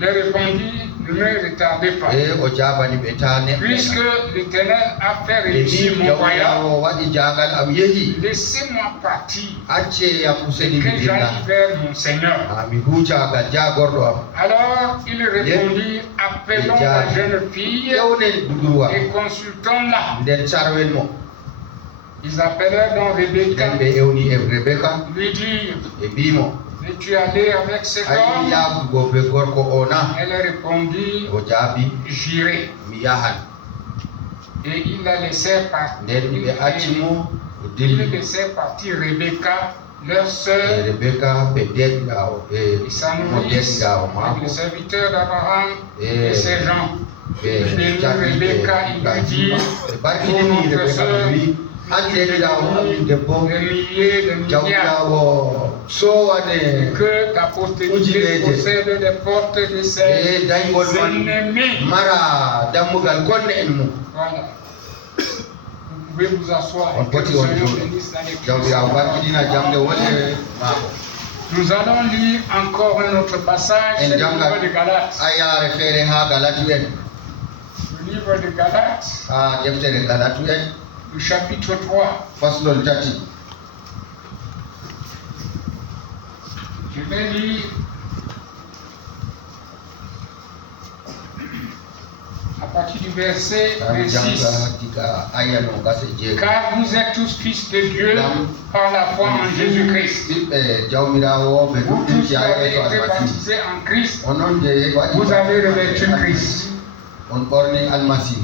Il répondit, ne me retardez pas. Puisque l'Éternel a fait réussir mon voyage, laissez-moi partir et que j'aille vers mon Seigneur. Alors il répondit, appelons la jeune fille et consultons-la. Ils appelèrent donc Rebecca, lui dirent, es-tu allé avec cet homme? Elle répondit, j'irai. Et il la laissait partir. Il laissait partir Rebecca, leur sœur, et sa nourrice, le serviteur d'Abraham et ses gens. Et Rebecca, il lui dit, pour notre sœur, des milliers de milliards, que ta postérité possède les portes de ses ennemis. Voilà. Vous pouvez vous asseoir. Que le Seigneur bénisse la lecture. Nous allons lire encore un autre passage, c'est le livre de Galates. Le livre de Galates, le chapitre 3. Je vais lire à partir du verset 26. Car vous êtes tous fils de Dieu par la foi en Jésus-Christ. Vous tous avez été baptisés en Christ. Vous avez revêtu Christ.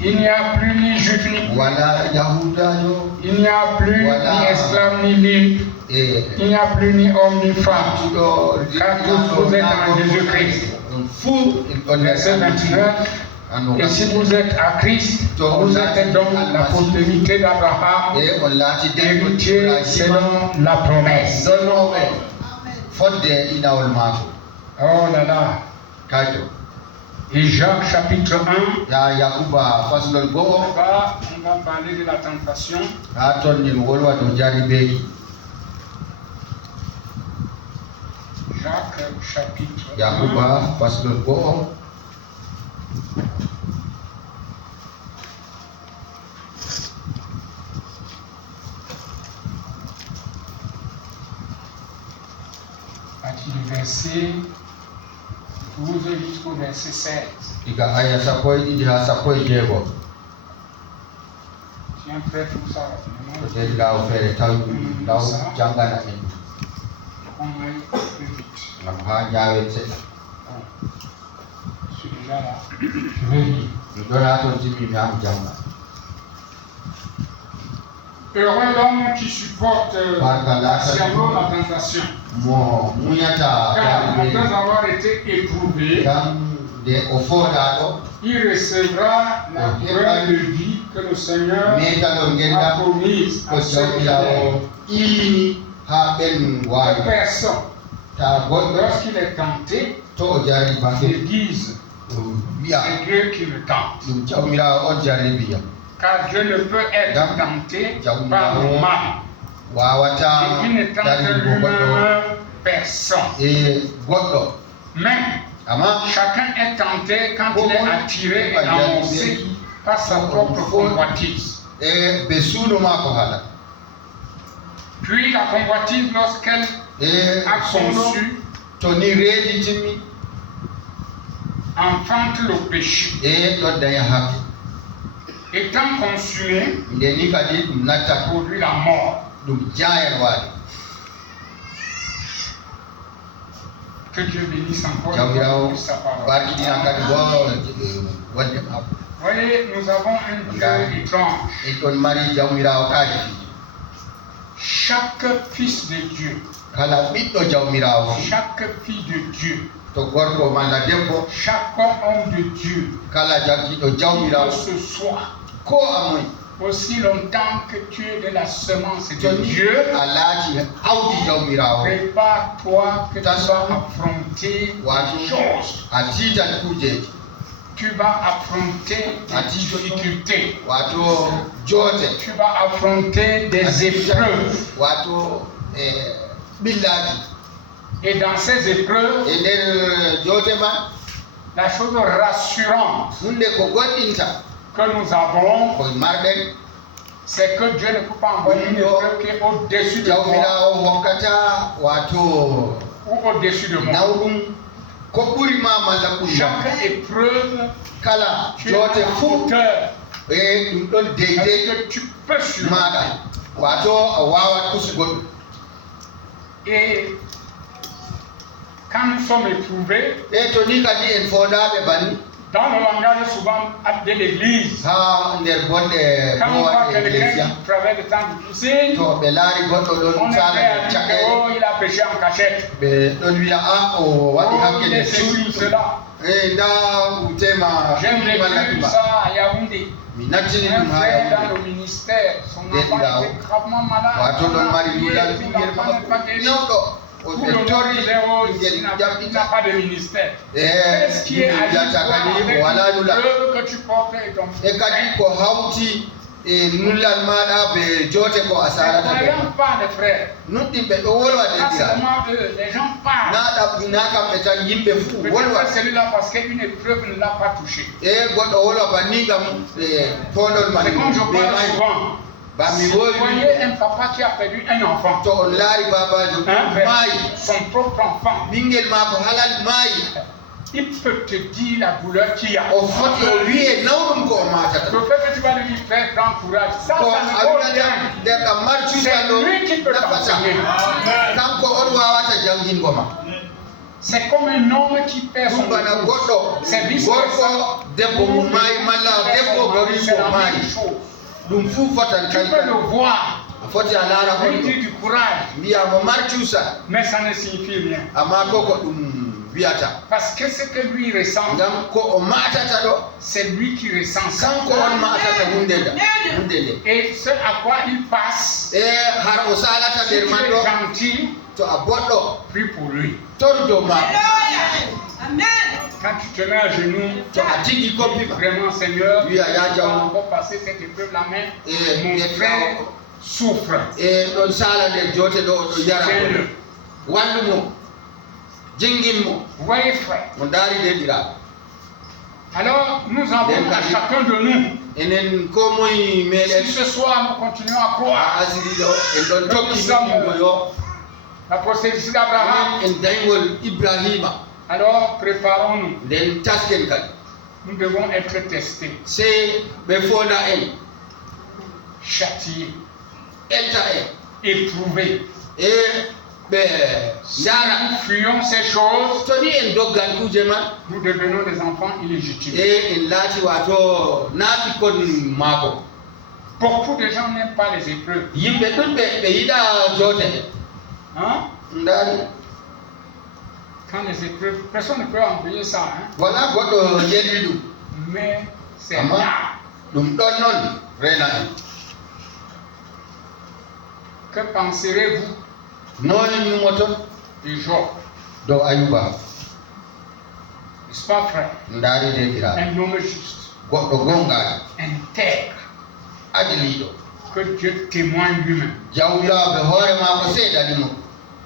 Il n'y a plus ni juif ni il n'y a plus ni esclave ni libre. Il n'y a plus ni homme ni femme. Car tous vous êtes en Jésus-Christ. Verset 29. Et si vous êtes à Christ, vous êtes donc la postérité d'Abraham, héritier selon la promesse. Oh là là. Et Jacques chapitre 1, on va parler de la tentation. Jacques chapitre 1. À partir du verset 12 jusqu'au verset 16. Tiens prêt tout ça. On aille plus vite. Je suis déjà là. Je vais lire. Heureux l'homme qui supporte patiemment la tentation. Car après avoir été éprouvé, il recevra la couronne de vie que le Seigneur a promise à ceux qui l'aiment. Personne, lorsqu'il est tenté, il dise, c'est Dieu qui le tente. Car Dieu ne peut être tenté par le mal. Et il ne tente lui-même personne. Mais chacun est tenté quand il est attiré et annoncé par sa propre convoitise. Puis la convoitise, lorsqu'elle a conçu, enfante le péché. Étant consumé, produit la mort. Que Dieu bénisse encore sa parole. Voyez, nous avons un Dieu étrange. Chaque fils de Dieu, chaque fille de Dieu, chaque homme de Dieu, ce soir, aussi longtemps que tu es de la semence de Dieu, prépare-toi que tu vas affronter des choses. Tu vas affronter des difficultés. Tu vas affronter des épreuves. Et dans ces épreuves, La chose rassurante que nous avons, c'est que Dieu ne peut pas envoyer une épreuve qui est au-dessus de toi ou au-dessus de moi. Chaque épreuve, tu es auteur que tu peux suivre. Et quand nous sommes éprouvés, dans le langage souvent de l'église, quand on voit quelqu'un qui traverse le temps difficile, on est prêt à dire oh, il a péché en cachette. Oh, il est ceci ou cela. J'aime l'écrire ça à Yaoundé. Un frère dans le ministère, son enfant était gravement malade. L'enfant n'est pas guéri. Tout le monde disait, oh, il n'a pas de ministère. Qu'est-ce qui est à dire que tu portes et ton frère? Les gens parlent des frères. Pas seulement eux, les gens parlent. Peut-être celui-là parce qu'une épreuve ne l'a pas touché. C'est comme je parle souvent. Si vous voyez un papa qui a perdu un enfant, son propre enfant, il peut te dire la douleur qu'il y a. Peut-être que tu vas lui dire, frère, prends courage. Ça ne vaut rien. C'est lui qui peut t'enseigner. C'est comme un homme qui perd son épouse. C'est vice-versa. Tu peux le voir. Il dit du courage. Mais ça ne signifie rien. Parce que ce que lui ressent, c'est lui qui ressent ça. Et ce à quoi il passe, si tu es gentil, prie pour lui. Quand tu te mets à genoux, tu dis vraiment Seigneur, tu vas encore passer cette épreuve-là, mais mon frère souffre. Vous voyez, frère. Alors, nous avons chacun de nous. Si ce soir nous continuons à croire, nous sommes la postérité d'Abraham. Alors, préparons-nous. Nous devons être testés. Châtiés. Éprouvés. Si nous fuyons ces choses, nous devenons des enfants illégitimes. Beaucoup de gens n'aiment pas les épreuves. Hein? Quand les épreuves, personne ne peut employer ça. Hein? Mais c'est là. Que penserez-vous de Job? N'est-ce pas, frère? Un homme juste, intègre, que Dieu témoigne lui-même.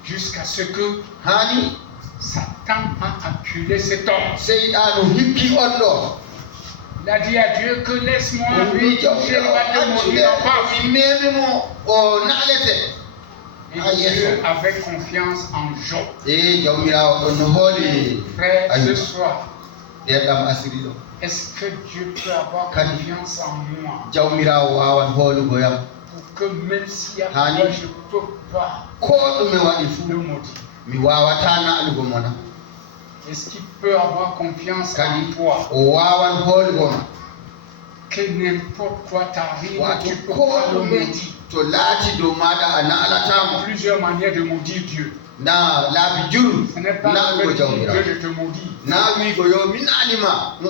Jusqu'à ce que Satan a acculé cet homme. Il a dit à Dieu que laisse-moi vivre, je ne vais pas te mourir en face. Et Dieu avait confiance en Job. Frère, ce soir, est-ce que Dieu peut avoir confiance en moi? Pour que même s'il y a quoi, je ne peux pas le maudire. Est-ce qu'il peut avoir confiance en toi? Que n'importe quoi t'arrive, tu peux pas le maudire. Plusieurs manières de maudire Dieu. Ce n'est pas le Dieu de te maudire.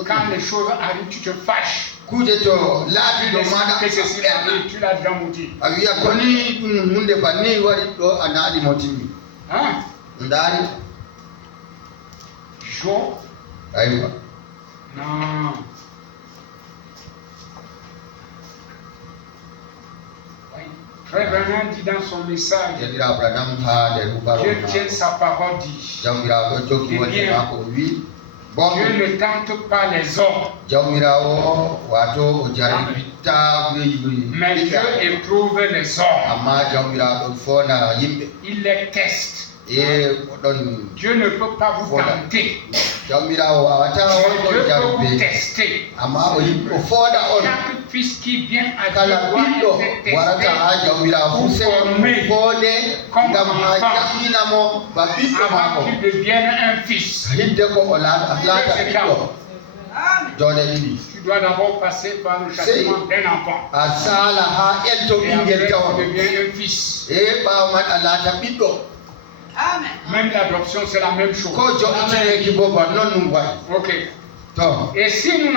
Quand les choses arrivent, tu te fâches. Tu l'as déjà maudit. Hein? Job? Non. Frère Branham dit dans son message, Dieu tient sa parole dit. Dieu ne tente pas les hommes. Mais Dieu éprouve les hommes. Il les teste. Dieu ne peut pas vous tenter. Dieu peut vous tester. Chaque fils qui vient à Dieu doit être testé pour former comme enfant avant qu'il devienne un fils. Tu dois d'abord passer par le châtiment d'un enfant. Et après, tu deviens un fils. Amen. Même l'adoption, c'est la même chose. Ok. Et si nous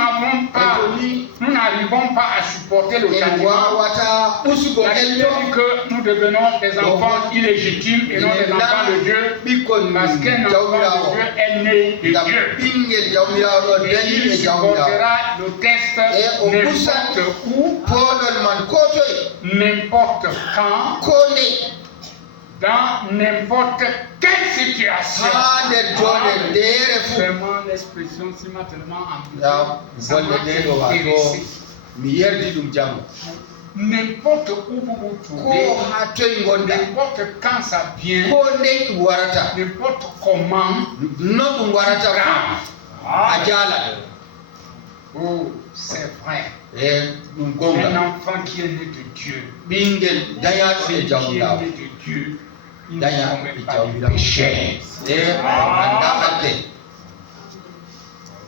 n'arrivons pas à supporter le châtiment, la Bible dit que nous devenons des enfants illégitimes et non des enfants de Dieu, parce qu'un enfant de Dieu est né de Dieu. Et il supportera le test n'importe où, n'importe quand, dans n'importe quelle situation. Vraiment, l'expression si maintenant n'importe où vous vous trouvez, n'importe quand ça vient, n'importe comment, oh, c'est vrai. Un enfant qui est né de Dieu, qui est né de Dieu, il ne commet pas de péché.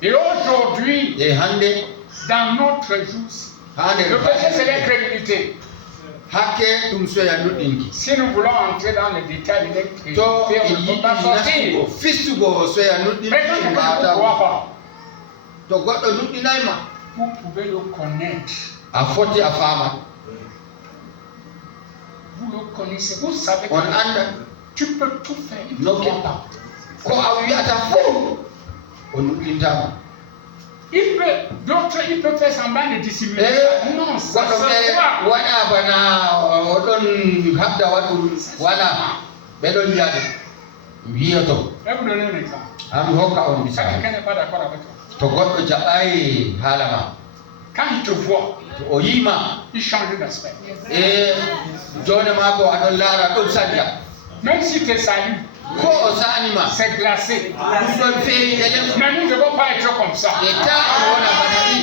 Et aujourd'hui, dans notre jour, le péché c'est l'incrédulité. Si nous voulons entrer dans les détails de l'incrédulité, on ne peut pas sortir. Mais quand on ne croit pas, vous pouvez le connaître. Vous le connaissez, vous savez que tu peux tout faire. Il ne faut pas. D'autres, ils peuvent faire semblant de dissimuler ça. Non, ça se voit. Je vais vous donner un exemple. Ça, quelqu'un n'est pas d'accord avec toi. Quand il te voit, il change d'aspect. Même si tu salues, c'est glacé. Mais nous ne devons pas être comme ça. Nous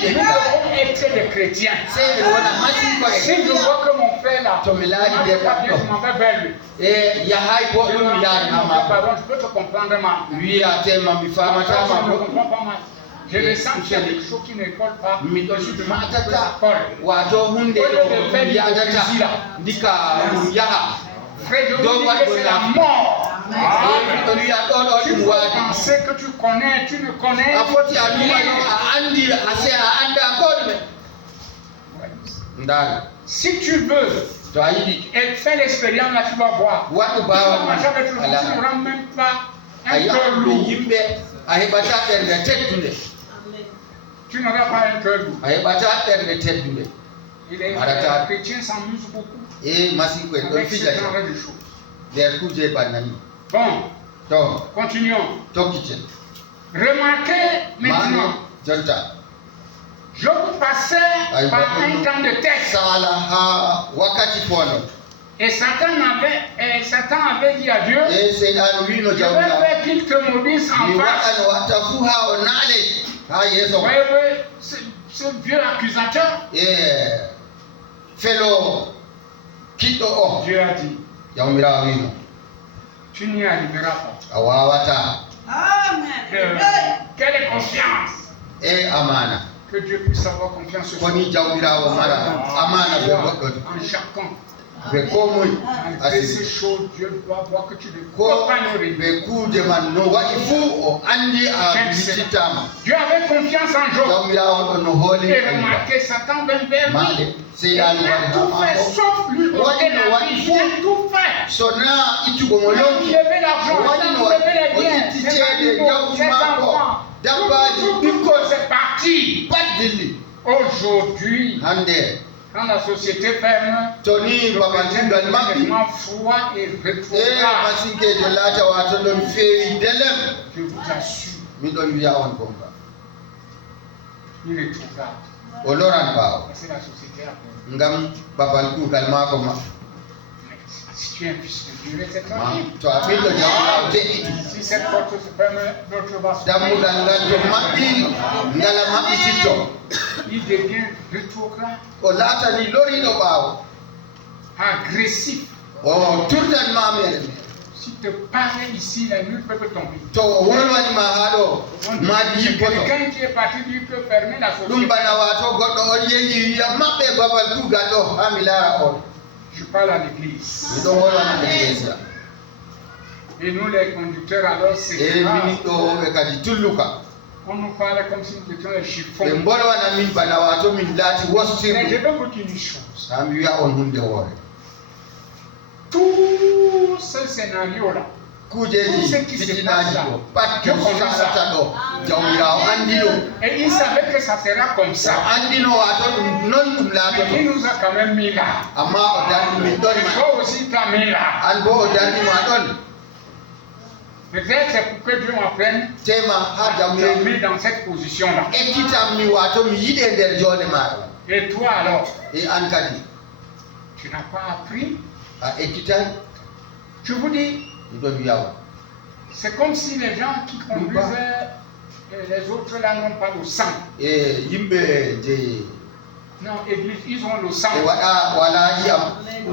devons être des chrétiens. Si je vois que mon frère là, je m'en vais vers lui. Pardon, je peux te comprendre mal. Je ne comprends pas mal. Je le sens qu'il y a des choses qui ne collent pas. Je suis de ma frère, je vous dis que c'est la mort. Tu peux penser que tu connais, tu ne connais rien. Si tu veux et fais l'expérience, là tu vas voir. Tu ne rends même pas un cœur lourd. Tu n'auras pas un cœur lourd. Les chrétiens s'amusent beaucoup. Avec ce genre de choses. Bon, continuons. Remarquez maintenant. Je vous passais par un temps de test. Et Satan avait dit à Dieu, je veux faire qu'il te maudisse en face. Ce vieux accusateur. Dieu a dit, tu n'y arriveras pas. Amen. Quelle confiance. Que Dieu puisse avoir confiance sur toi. En chacun. Malgré ces choses, Dieu doit voir que tu ne peux pas nous réveiller. Dieu avait confiance en Job. Et remarquez, Satan vint vers lui. Il a tout fait sauf lui donner la vie. Il a tout fait. Il a enlevé l'argent, il a enlevé les biens, ses enfants. Tout c'est parti. Aujourd'hui, quand la société ferme, le froid et rétrograde. Je vous assure, mi don wiya on bomba il rétrograde. o loran bawo C'est la société après. ngam babal kugal mako ma Si tu es un fils de Dieu, c'est ma tranquille. to a ɓiɗɗo jawmirawo de'iti Si cette porte se ferme, l'autre va se dammugal ngal to maɓɓi ngala maɓɓititto Il devient rétrograde, o laatani loriɗo ɓaawo agressif. o turdan mamere me Si te parle ici, la nuit peut tomber. to o wolwanima haa ɗo maadi yippoto Quelqu'un qui est parti, lui peut fermer la ɗum société. bana wato goɗɗo on yehi wiya maɓɓe babal kuugal ɗo haa mi laara on Je parle à l'église. miɗon wolwana église Et nous, les conducteurs, alors, c'est e grave. minin ɗo woɓe kadi tulluka On nous parle comme si nous étions les chiffons. ɓe bolwana min bana wato min laati Mais je wostirɗum veux vous dire une chose. haa mi wiya on hunde woore Tout ce scénario-là, kuujeji fitinaji ɗo pat ɗum sarata ɗo jawmirawo andi ɗum et il savait que ça sera comme ça. andino wato ɗum non ɗum Mais laatoto il nous a quand même mis là. amma o darni min ɗon Et ma toi aussi, t'as mis là. an bo o darnima ɗon Peut-être c'est pour que Dieu m'apprenne tema ha à te jawmirawo mettre dans cette position-là. ekkitam mi wato mi yiɗe nder jone maɗa Et toi alors, e an kadi tu n'as pas appris. a ekkitan Je vous dis, miɗon wiyawa c'est comme si les gens qui conduisaient les autres là n'ont pas le sang. e yimɓe je Non, église, ils ont le sang. e waɗa wala iyam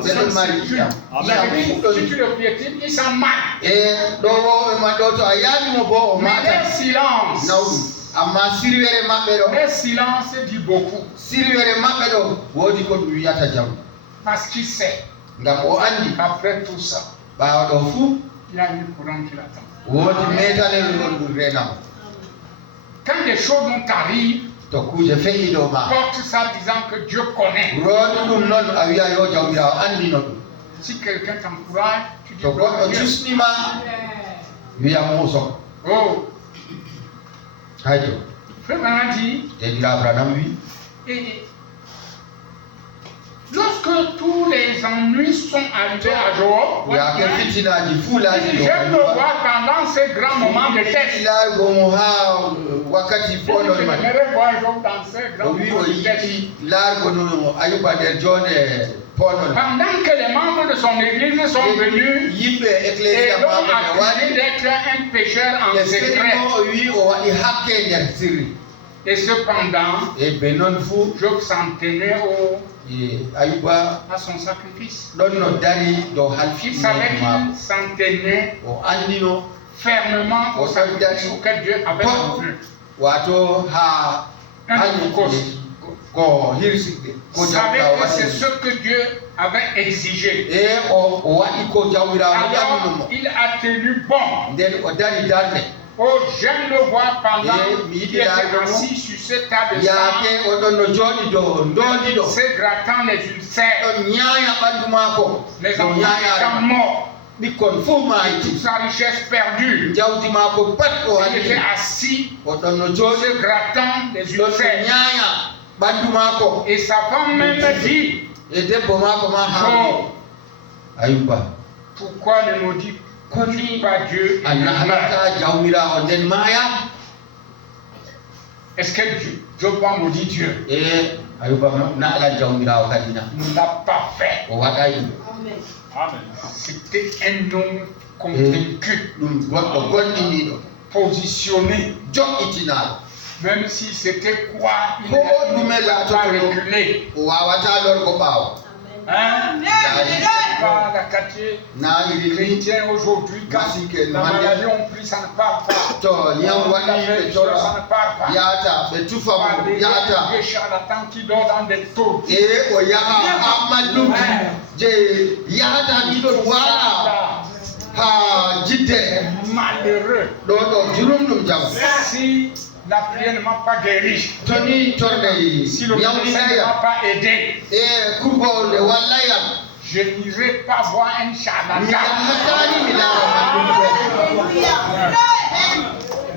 ɓeɗon mari iyam iyam Si fuɗɗon tu le piétines, ils s'en mal. e ɗo woɓe ma ɗo to a yaanimo bo o Mais mata leur silence, nawɗum amma sirwere maɓɓe ɗo leur silence dit beaucoup. sirwere maɓɓe ɗo woodi ko ɗum wiyata jam Parce qu'il sait ngam o andi qu'après tout ça, ɓaawa ɗo fuu il y a une courant qui l'attend. woodi metanel ɗon ɗum renamo Quand des choses non t'arrivent, to kuuje feƴi ɗo ma porte ça disant que Dieu connaît. rooni ɗum noon a wiya yo jawmirawo andino ɗum Si quelqu'un t'encourage, tu dis to gloire à goɗɗo Dieu. jusnima wiya muuso Oh, hayto Frère Branham dit, jeyɗira abranam wi et lorsque tous les ennuis sont arrivés à dehors, yaake fitinaji fuu laaji ɗo j'aime le voir pendant ces grands moments de test. laargomo ha wakkati foɗon man J'aimerais voir Job dans ces o grands wi o moments de test. yiɗi laargo no ayuba nder jone poɗon Pendant que les membres de son église sont venus yimɓe et ecclésia l'ont maɓe ɓe accusé waɗi d'être un pécheur en e secret. seɗimo o wi o waɗi hakke nder sirri Et cependant, e ɓe noon fuu Job s'en tenait e ayuba à son sacrifice. ɗon no dari dow Il savait halfineji maako qu'il s'en tenait o andino fermement au sacrifice auquel Dieu avait convenu. wato ha Un cause. ko hirsiɗe ko Il savait jawmirawo que c'est waɗi ce que Dieu avait exigé. e o waɗi ko jawmirawo Alors, ƴamnumo il a tenu bon. nden o dari darde Oh, j'aime le voir pendant Et qu'il était assis sur cette table de sang, yaake oɗon no jooɗi dow ndondi ɗo se grattant les ulcères, ɗon ñaaya ɓanndu maako les ɗo enfants étant morts, ɓikkon fof toute maayti sa richesse perdue. jawdi maako pat o Il était haɗi assis, oɗon no jooɗi se grattant les ɗon no ulcères. ñaaya ɓanndu maako Et sa femme même dit, e debbo maako ma Job, haali ayuba pourquoi ne maudis pas Dieu et a ne meurt? naɗata jawmirawo nden maaya Est-ce que Job va maudire Dieu? e ayuba naalan jawmirawo kadi na Il ne l'a pas fait. o waɗay C'était un homme convaincu, ɗum goɗɗo gonɗiniɗo positionné. joƴƴitinaɗo Même si c'était quoi, il Oh, ne nous pouvait pas reculer. o wawata lorgo ɓaawo Hein? Pas la quartier naayiri ni chrétien aujourd'hui, quand Masike, la Mande. maladie ont pris, ça ne parle pas. to ñaw waɗi La ɓe péninsule, ça tora ne parle pas. yahata ɓe tufamo Des yahata vieux charlatans qui dorment dans des taux. e o yaha ha mallum je yahata ɗiɗon waala ha jidde Malheureux. ɗo ɗo jurum ɗum jam Si la prière ne m'a pas guéri, toni torde si le médecin ne m'a ñawɗinaya pas aidé, e kurgo nde wallayam je n'irai pas voir un mi charlatan. yahatani mi laara mallum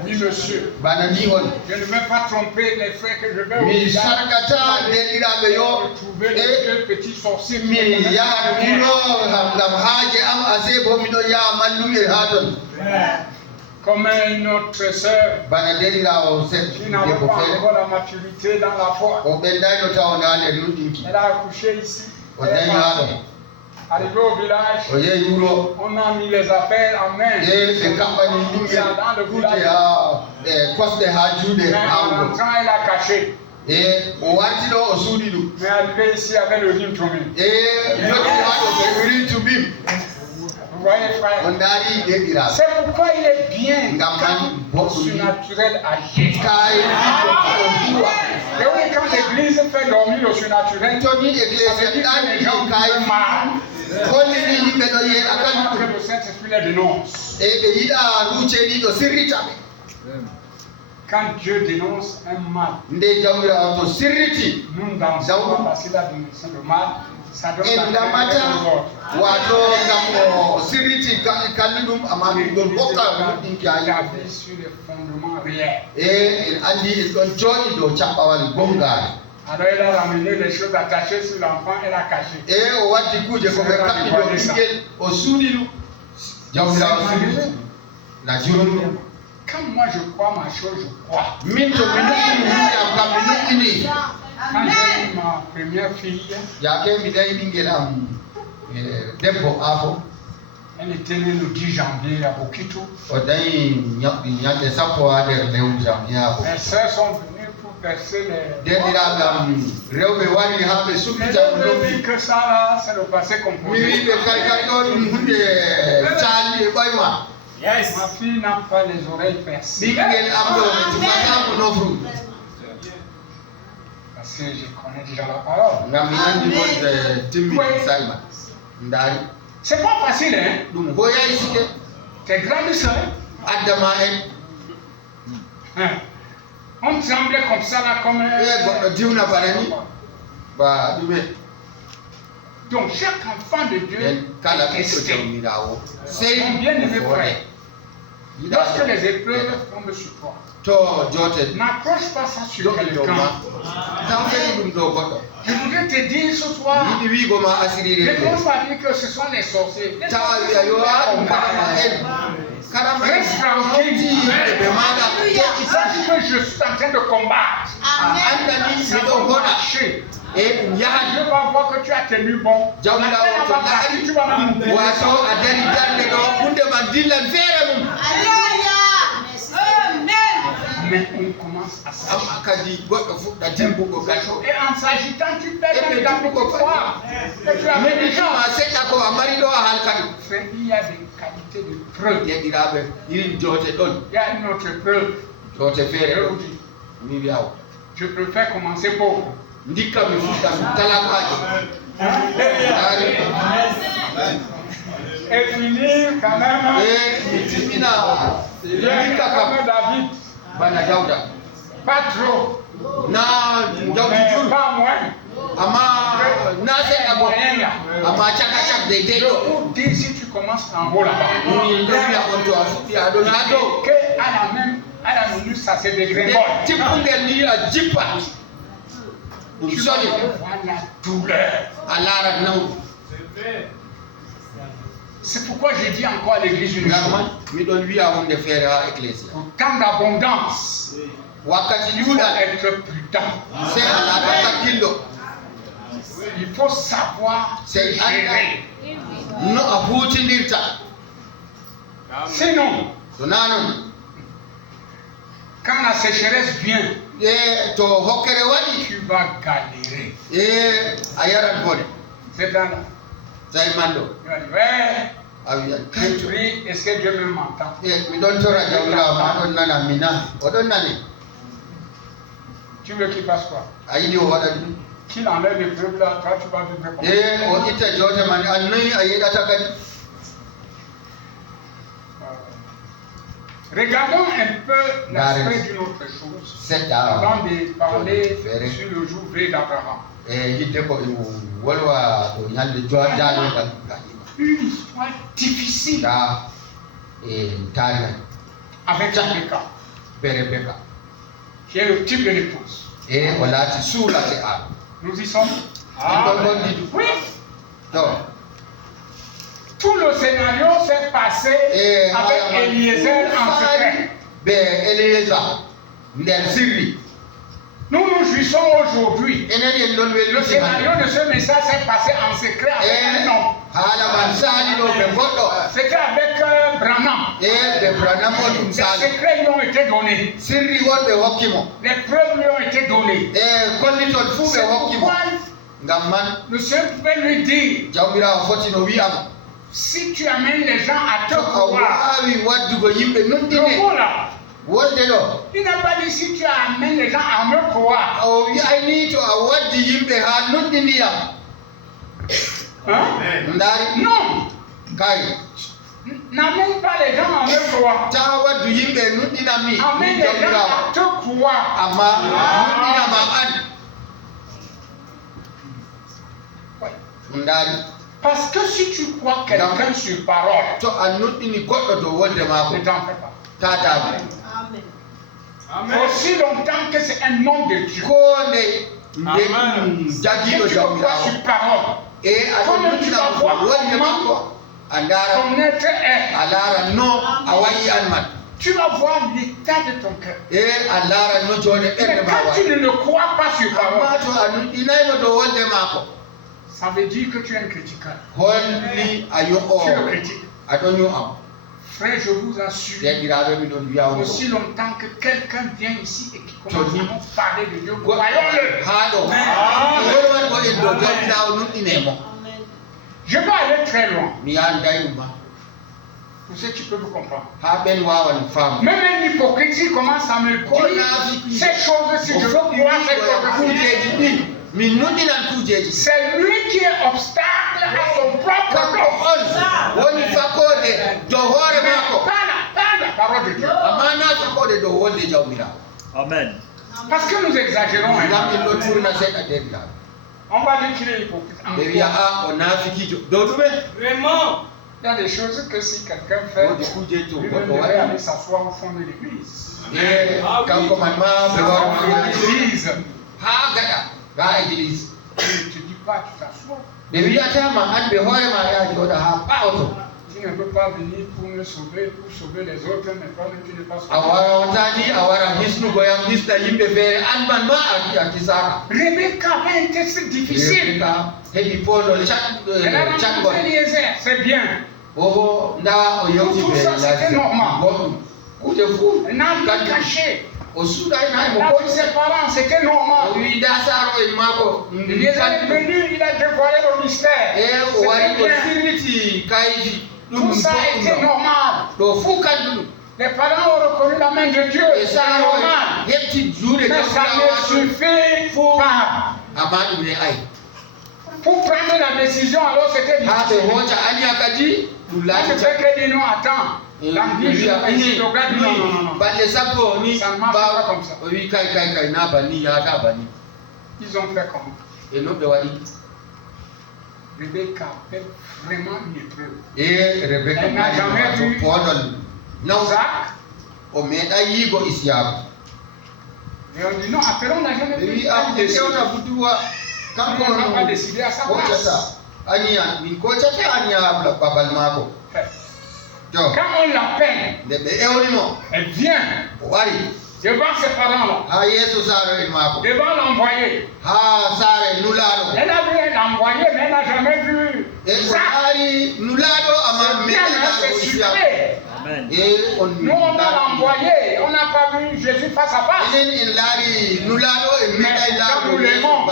Oui, monsieur. bana ni on Je ne vais pas tromper les frères que je vais au mi village sarkata derɗiraɓe yo trouver les e deux petits sorciers. qui mi ne connaissent yaha rien. ɗuɗo ngam haaje am ase bo miɗon yaha mallum e ha ton Comme notre sœur qui n'a pas encore la maturité dans la foi. Elle a accouché ici. Arrivé au village, on a mis les affaires en main. Dans le village. Mais en rentrant, elle a caché. Mais arrivé ici avec le rime tombé. Vous voyez, frère, c'est pourquoi il est bien quand le surnaturel agit. Et oui, quand l'église fait dormir le surnaturel, ça veut dire que les gens vivent mal. Que le Saint-Esprit les dénonce. Quand Dieu dénonce un mal, nous dansons parce qu'il a dénoncé le mal. Ça donne sur les fondements réels. Alors elle a ramené les choses attachées sur l'enfant, elle a caché. Quand moi je crois ma chose, je crois. Quand j'ai eu ma première fille, elle était née le 10 janvier à Bokito. Mes soeurs sont venues pour percer les... Je dis que ça là, c'est le passé composé. Yes. Ma fille n'a pas les oreilles percées. Parce que je connais déjà la parole. C'est pas facile, hein? Tes grandes soeurs. On tremblait comme ça, là, comme donc, chaque enfant de Dieu est testé. Mon bien-aimé frère, lorsque les épreuves tombent sur toi, n'accroche pas ça sur quelqu'un. Je voudrais te dire ce soir, ne commence pas à dire que ce sont les sorciers. Reste tranquille. Sache que je suis en train de combattre. Je vais marcher. Et je vais voir que tu as tenu bon. Tu vas m'amener. Mais on commence à s'agiter. Et en s'agitant, tu perds même dans beaucoup de foi. Il y a des qualités de preuve. Il y a une autre preuve. Je préfère commencer pauvre. Et finir quand même. David. Pas trop. Mais pas moins. Dis si tu commences en haut là-bas. À la minute, ça se dégringole. Tu vas voir la douleur. C'est pourquoi je dis encore à l'église une chose. Tant d'abondance, il faut être prudent. Il faut savoir se gérer. Sinon, quand la sécheresse vient, tu vas galérer. C'est dans tu pries, est-ce que Dieu me m'entend? Tu veux qu'il fasse quoi? Qu'il enlève les preuves là, toi tu vas vivre comme regardons un peu l'aspect d'une autre chose avant de parler sur le jour vrai d'Abraham. Une histoire difficile avec Rebecca, qui est le type de l'épouse. Nous y sommes. Oui. Tout le scénario s'est passé avec Eliezer en secret. Nous nous jouissons aujourd'hui. Le scénario de ce message s'est passé en secret avec un homme. C'était avec Branham. Les secrets lui ont été donnés. Les preuves lui ont été données. C'est pourquoi le Seigneur pouvait lui dire, si tu amènes les gens à te croire, le mot là, il n'a pas dit si tu amènes les gens à me croire. Non. N'amène pas les gens à me croire. Amène les gens à te croire. Parce que si tu crois quelqu'un sur parole, ne t'en fais pas. Amen. Aussi longtemps que c'est un nom de Dieu. Que tu crois sur parole. Comme tu vas voir ton être est. Tu vas voir l'état de ton cœur. Mais quand tu ne le crois pas sur parole, ça veut dire que tu es un critiqueur. Tu es le critique. Frère, je vous assure, aussi longtemps que quelqu'un vient ici et qui commence à nous parler de Dieu, croyons-le. Je vais aller très loin. Pour ceux qui peuvent vous comprendre. Même une hypocrisie commence à me dire ces choses, si je veux croire ces choses. C'est lui qui est obstacle à son propre pas la parole de Dieu. Amen. Parce que nous exagérons. On va dire qu'il est hypocrite. Vraiment. Il y a des choses que si quelqu'un fait, il devrait aller s'asseoir au fond de l'église. Tu ne dis pas, tu t'assois. Tu ne peux pas venir pour me sauver, pour sauver les autres, mais toi-même tu n'es pas sauvé. Rebecca avait un test difficile. Elle a rencontré Eliezer, c'est bien. Tout ça c'était normal. Elle n'a rien caché. Elle a vu ses parents, c'était normal. Eliezer est venu, il a dévoilé le mystère. Tout ça a été normal. Les parents ont reconnu la main de Dieu. C'est normal. Mais ça ne suffit pas. Pour prendre la décision, alors c'était difficile. Je fais que dire non, attends. Dans 10 jours, il regarde, non. Ça ne marche pas comme ça. Ils ont fait comment? Rebecca fait vraiment une épreuve. Elle n'a jamais vu Isaac. Et on dit non, après on n'a jamais vu Isaac. On n'a pas décidé à sa place. Quand on l'appelle, elle vient devant ses parents-là, devant l'envoyé. Elle a vu l'envoyé, mais elle n'a jamais vu Isaac. C'est sucré. Nous, on a l'envoyé, on n'a pas vu Jésus face à face. Mais quand nous l'aimons,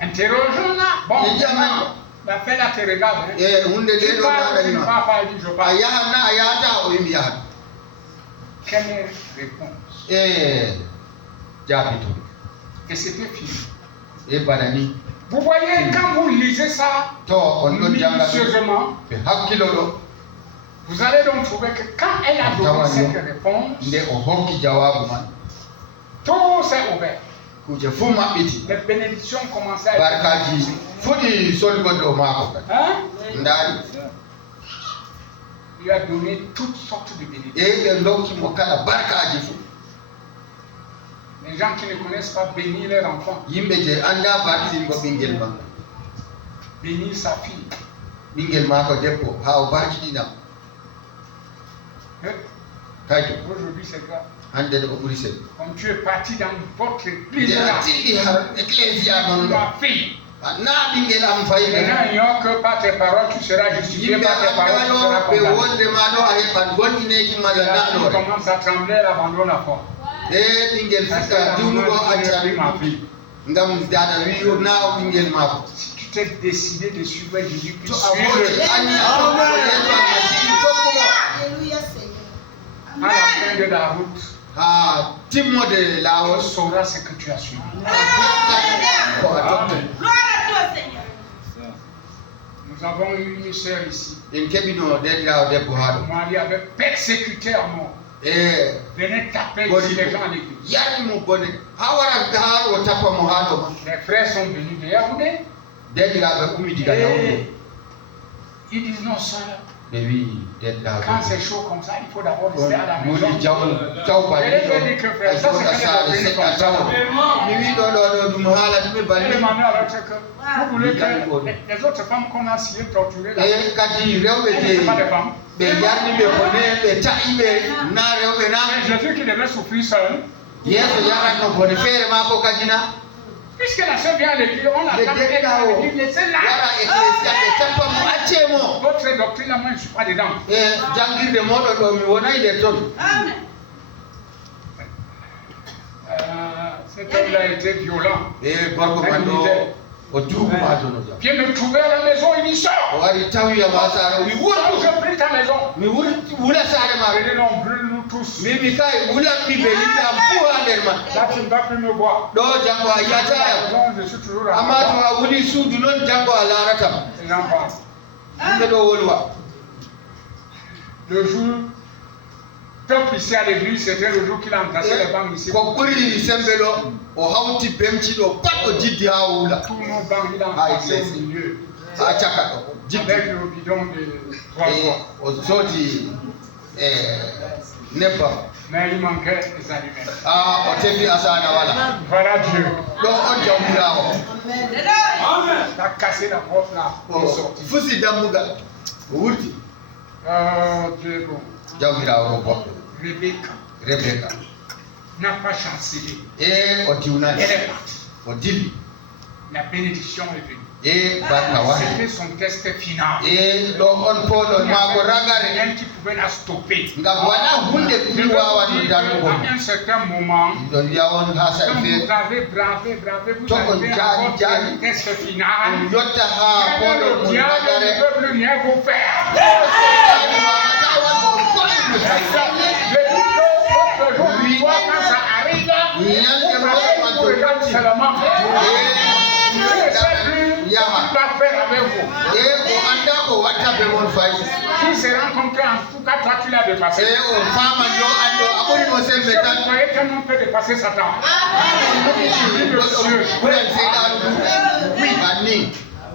interrogeons-là. Bon, la fête là te regarde. Tu pars pas, il dit je pars. Quelle réponse? Et c'était fini. Vous voyez, quand vous lisez ça minutieusement, vous allez donc trouver que quand elle a donné cette réponse, tout s'est ouvert. Les bénédictions commençaient à être il a donné toutes sortes de bénédictions. Les gens qui ne connaissent pas bénir leurs enfants. bénir sa fille. Bingel mako debbo ha o barkiɗinam. Kayto Aujourd'hui, c'est grave. hande ɗo ɓuri seɗɗa. Comme tu es parti dans votre église nde là, a tiɗi har ecclésia noon ɗo ma fille. na ɓingel am fayi Maintenant, ignore que par tes paroles, tu seras justifié, yimɓe par tes paroles, tu seras anndano ɓe condamné. wonde ma ɗo a heɓan gonɗineji malla La fille nanore commence à trembler, elle abandonne la foi. e ɓingel Parce que fuɗɗa la diwnugo maman dit, acca ma fille, ngam dada wi yo na o ɓingel mako si tu t'es décidé de suivre Jésus, to puis a woti suivre anni a tokkugo yeeso almasihu tokkumo Alléluia, Seigneur. à la fin de la route, ha timmode tu laawol sauras ce que tu as suivi. ko a tokko Gloire à toi, Seigneur. Nous avons eu une sœur ici. en keɓino derɗirawo debbo ha ɗo Mon mari avait persécuté à mort. e Venait taper Bon, ici les gens à l'église. yarimo bone ha wara ha o tappa mo ha ɗo ma Les frères sont venus de Yaoundé derɗiraɓe ummi diga yawdo et ils disent non, sœur, ɓe wi quand derɗiraɓe c'est chaud comme ça, il faut d'abord rester à la maison. woni jaw banniɗo a joɗa saare seɗɗa tawo mi wi ɗo ɗum haala ɗume Elle banni demandait à l'autre que vous voulez que les autres femmes qu'on a sciées, torturées, là, e kadi rewɓe elles ne sont pas des de femmes. ɓe jarniɓe ko ne ɓe taƴiɓe na rewɓe Mais na Jésus qui devait souffrir seul, yeeso yaratno bone feere ma ko kadi na puisque la sœur vient à l'église, on le l'attend et deɗɗa à o l'église, laissez là. wara ecclésia ɓe tappamo accemo Votre doctrine, là, moi, je ne suis pas dedans. e jangirde moɗon ɗo mi wonayi nder toon Amen. Cet homme a été violent. e gorko man ɗo o duuguma tono jam Viens me trouver à la maison, il y sort. o wari tawiyama saare mi Donc, wurtu je prie ta maison. mi wula saare ma Venez, on brûle nous tous. mimi kay wulanmi ɓe yimɓe am fuu ha nder man Là, tu ne vas plus me voir. ɗo janngo a À la yiyatayam maison, je suis toujours à amma la to maison. a wuli suudu noon janngo a laaratam Et j'en parle. yimɓe ɗo wolwa Le jour, top ici à l'église, c'était le jour qu'il a entassé les bancs ici. ko ɓuri sembe ɗo o hawti bemci ɗo pat o jiddi ha o wula Tous nos bancs, il a Ah, entassé yes. au milieu. ha caka ɗo jiddi Avec le bidon de 3 e fois. o soodi e nebbam Mais il manquait des allumettes. a o tefi asana wala Voilà Dieu. ɗo on jawmirawo Amen. Il a cassé la porte là. Il est o sorti. fusi dammugal o wurti Oh Dieu, bon. jawmirawo o boɗɗo Rebecca rebecca n'a pas chancellé. e o diwnani Elle est partie. o dilli La bénédiction est venue. e barka wari C'était son test final. e ɗo on poɗon mako ragare Rien qui pouvait la stopper. ngam wala hunde Je ɗum veux wawanno dire darnugo qu'à un certain moment, ɗo mbiya on ha quand saɗa vous feere avez bravé, vous Toi, arrivez on à votre jaani. test ɗum final. yotta ha Même poɗon le mum diable ne ragare peut plus rien vous faire. Je dis que votre jour de victoire, quand ça arrive, vous marchez, vous regardez seulement. Dieu ne sait plus ce qu'il va faire avec vous. e o anda ko watta be mon fayi Il se rend compte qu'en tout cas, toi, tu l'as dépassé. e o faman yo ando a ɓurimo sembe Je tan croyais qu'un homme peut dépasser Satan. goɗɗo ɓuran seyɗanu ɗum banni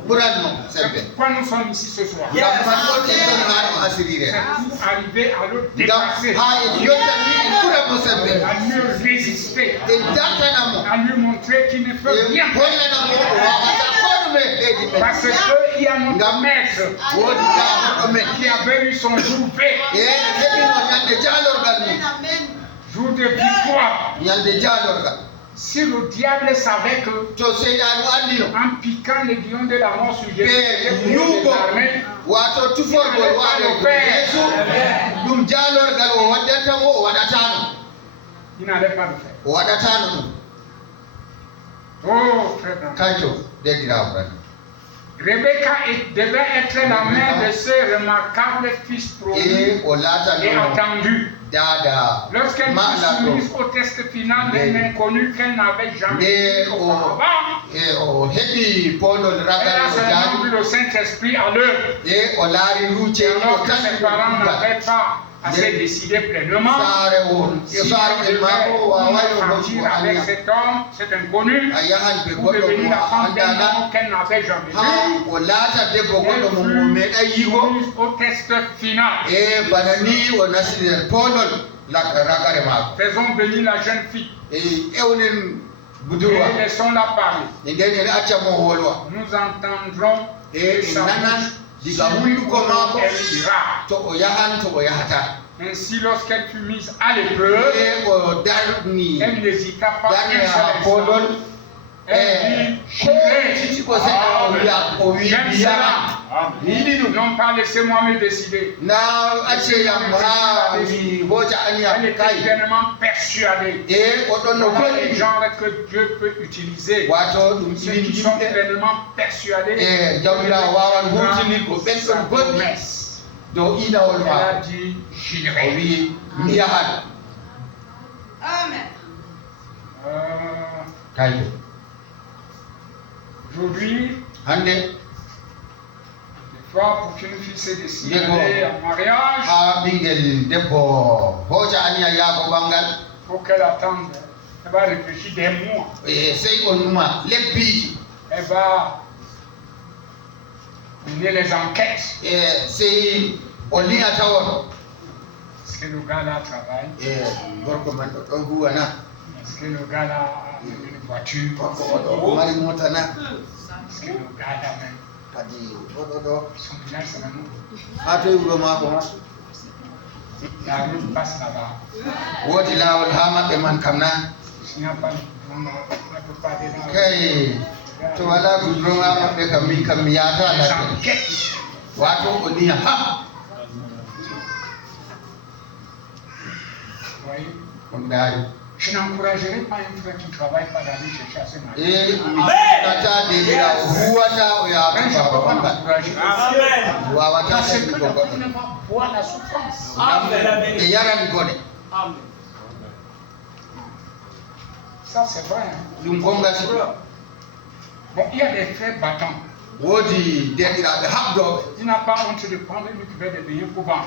ɓuranmo sembe Pourquoi nous sommes ici ce soir? ngam man on en ɗon ha ɗo asirire C'est pour arriver à le ngam dépasser, ha en yottani en ɓuramo sembe à mieux résister, en dartanamo à lui montrer qu'il ne peut e rien faire. hollanamo o wawata ko ɗume leydi men Parce qu'il y a notre maître woodi jamoɗo men qui avait eu son jour V, e heɓino ñande jaalorgal mum Amen. jour de victoire. ñande jaalorgal Si le diable savait que to seyɗanu andino en piquant les guillons de la mort sur Jésus, c'était ɓe pour les yugo armées, wato tuforgol waɗo yeeso ɗum jaalorgal o waddantamo o waɗatano il n'allait pas le faire. o waɗatano ɗum Oh, très bien. kanko deɗirawo tan Rebecca devait être la mère de ce remarquable fils promis e o et laatano attendu. dada Lorsqu'elle fut maɗaɗo soumise au test final d'un inconnu qu'elle n'avait jamais vu auparavant, e o heɓi poɗol elle ragare a o seulement jaari vu le Saint-Esprit à l'œuvre. e o laari ruuceji Alors o que ses parents tan n'avaient pas assez décidé pleinement. saare o Si saare elle en mako o wawai devait o partir hoci avec aniya cet homme, cet inconnu, a yahan ɓe pour goɗɗo devenir mo la femme d'un andana homme qu'elle n'avait jamais ha vu. o laata debbo goɗɗo mo mo Elle meeɗa fut yigo soumise au test final. e bana ni o nasti nder poɗol ragare maako Faisons venir la jeune fille e ewnen et budurwa laissons-la parler. e nden en acca mo wolwa Nous entendrons Ainsi, lorsqu'elle fut mise à l'épreuve, elle n'hésita pas une seule seconde. Elle dit, j'aime cela. Non pas laissez-moi me décider. Elle était pleinement persuadée. Voilà les genres que Dieu peut utiliser. Ceux qui sont pleinement persuadés. Elle a dit, j'irai. Amen. Aujourd'hui, des fois, pour qu'une fille se décide en mariage, il faut qu'elle attende. Elle va réfléchir des mois. Elle va mener les enquêtes. Est-ce que le gars-là travaille? Est-ce que le gars-là a une voiture? Est-ce que le gars-là même son village, c'est même la route passe là-bas. S'il n'y a pas de on ne peut pas aller voyez? Je n'encouragerai pas un frère qui ne travaille pas d'aller chercher à se marier. Parce que le peuple ne va voir la souffrance. Ça, c'est vrai. Bon, il y a des frères battants. Il n'a pas honte de prendre une cuvette de bain pour vendre.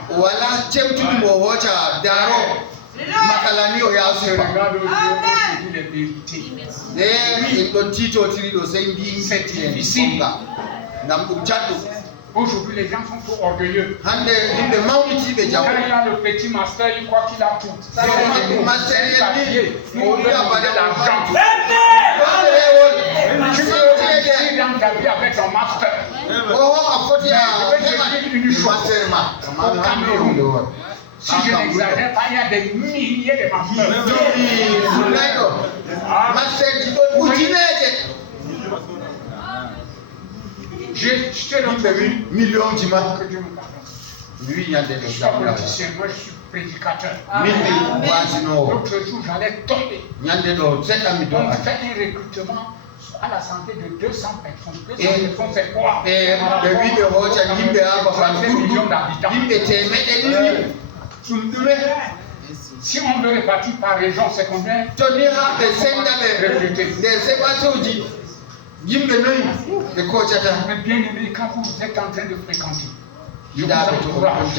C'est difficile. Aujourd'hui, les gens sont trop orgueilleux. Quand il y a le petit master, il croit qu'il a tout. Ça, c'est un master. Nous, on veut de l'argent. Tu peux réussir dans ta vie avec ton master. Je vais te dire une chose. Au Cameroun, si je n'exagère pas, il y a des milliers de masters. Je te donne 8 millions d'imams. Que Dieu me pardonne. Je suis politicien, moi je suis prédicateur. L'autre jour, j'allais tomber. On fait un recrutement à la santé de 200 personnes. 200 personnes, c'est quoi? 2 millions d'habitants. Si on le répartit par région, c'est combien? Mais bien aimé, quand vous êtes en train de fréquenter, je vous encourage.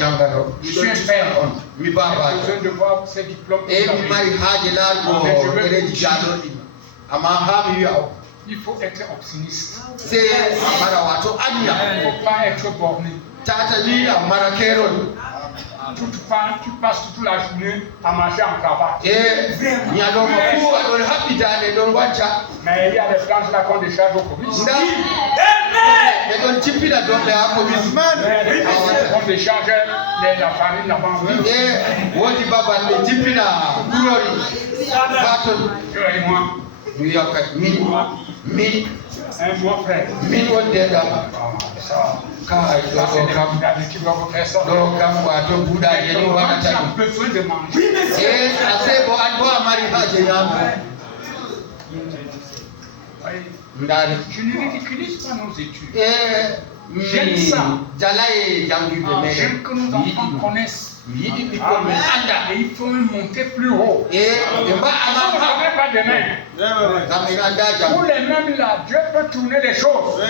Je suis un père. J'ai besoin de voir ces diplômes. Il faut être optimiste. Il ne faut pas être borné. Tu passes toute la journée à marcher en cravate. Mais il y a des planches là qu'on décharge au police. On décharge la farine là-bas. Un mois frère. Tu as besoin de manger. Je ne ridiculise pas nos études. J'aime ça. J'aime que nos enfants connaissent. Et il faut monter plus haut. Vous n'avez pas de main. Pour les mêmes là, Dieu peut tourner les choses.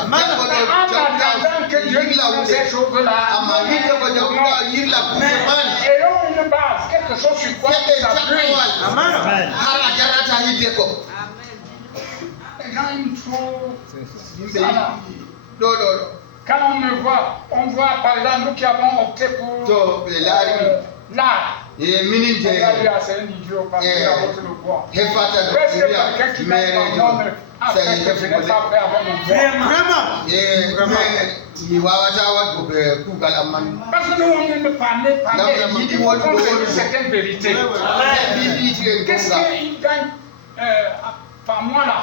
En attendant que Dieu tourne ces choses-là, ayons une base, quelque chose sur quoi on s'appuie. Les gens aiment trop. Quand on me voit, on voit par exemple nous qui avons opté pour l'art. e mininte c'est un idiot parce qu'il a voté le bois. hefata Presque do quelqu'un qui mere m'a dit non, mais après que je n'ai pas fait avec mon bois. vraiment mi wawata wadgo ɓe kuugal amman Parce que nous, on vient de parler, il faut qu'on ait une certaine vérité. Qu'est-ce qu'il gagne par mois là?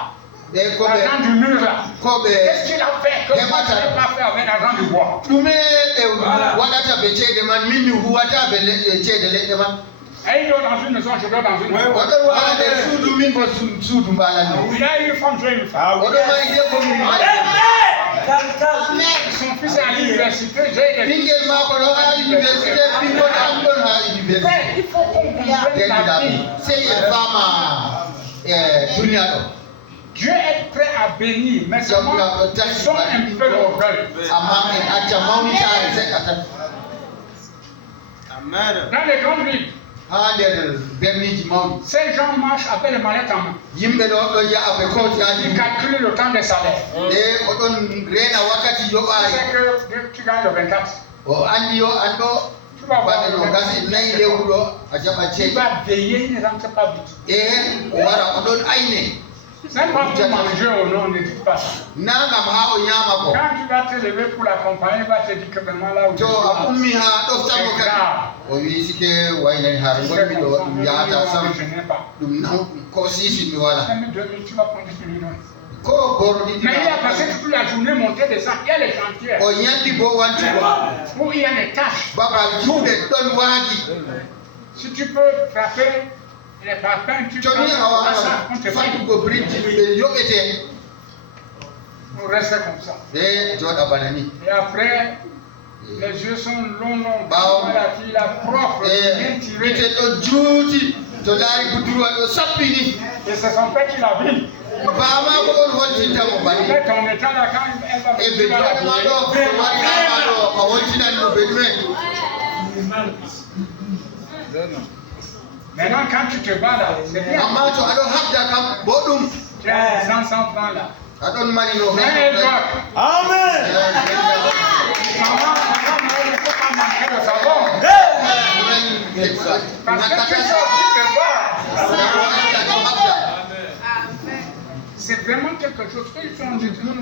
L'argent du mur là. Qu'est-ce qu'il a fait que moi je n'ai pas fait avec l'argent du bois? ɗume ɓe waɗata ɓe ceede man min mi huwata ɓe ceede leɗɗe man Et il dort dans une maison, je dors dans une maison. oɗon waɗade suudu min ko suudu mbalani Il a une femme, j'ai une femme. oɗon mari debbo min Son fils est à l'université, j'ai des ɓingel mako ɗo ha université ɓingol am ɗon ha université Mais il faut qu'on comprenne la vie. sey en fama duniya ɗo Dieu est prêt à bénir, mais seulement ils ont un peu l'orgueil. amma en acca mawnitare seɗɗa tan Dans les grandes villes, ha nder berniji mawɗi ces gens marchent avec les mallettes en main. yimɓe ɗo ɗon yaha ɓe Ils kotiyaji calculent le temps des salaires. e oɗon rena wakkati Tu yoɓayi sais que tu gagnes le 24. o andi yo an ɗo Tu vas voir baɗe le no 24. gasi nayi lewru ɗo a jaɓa Tu ceeƴi vas veiller, il ne rentre pas vite. e o wara oɗon ayne Même quand tu manges au nom, ne dis pas ça. nagam ha o ñama ko Quand tu vas te lever pour l'accompagner, il va te dire que vraiment là où to a ummi ha ɗoftanmo c'est kadi grave. o wi sike waynani har gonmi ɗo ɗum yahata sam Je n'ai pas. ɗum nan ko sisi mi wala Même 2000, tu vas prendre ce million. ko goro ɗiɗi Mais il a passé toute la journée monter des gens. Il y a les chantiers o ñandi bo wanti ko où il y a des tâches. babal juuɗe ɗon waagi Si tu peux frapper les parpaings, tu peux toni a wawa ça, on te fait. faddugo bridji ɓe yoɓete On reste comme ça. e joɗa bana ni Et après, les yeux sont longs. Bah, La fille, la propre, bien e tirée. gite ɗo juuti to laari budurwa ɗo sappini Et c'est son père qui l'a vu. bama ko on holtintamo bani Mais ton état là, quand elle va e ɓe joɗma ɗo ko warinama ɗo a holtinanno ɓe ɗume Maintenant, quand tu te bats là, c'est bien. amma to aɗo habda kam boɗɗum Tu as 500 francs là. aɗon mari no Mais elle doit. Amen. Maman, il ne faut pas manquer de savon. Parce que tu sors, tu te bats. C'est vraiment quelque chose qu'ils font du tout.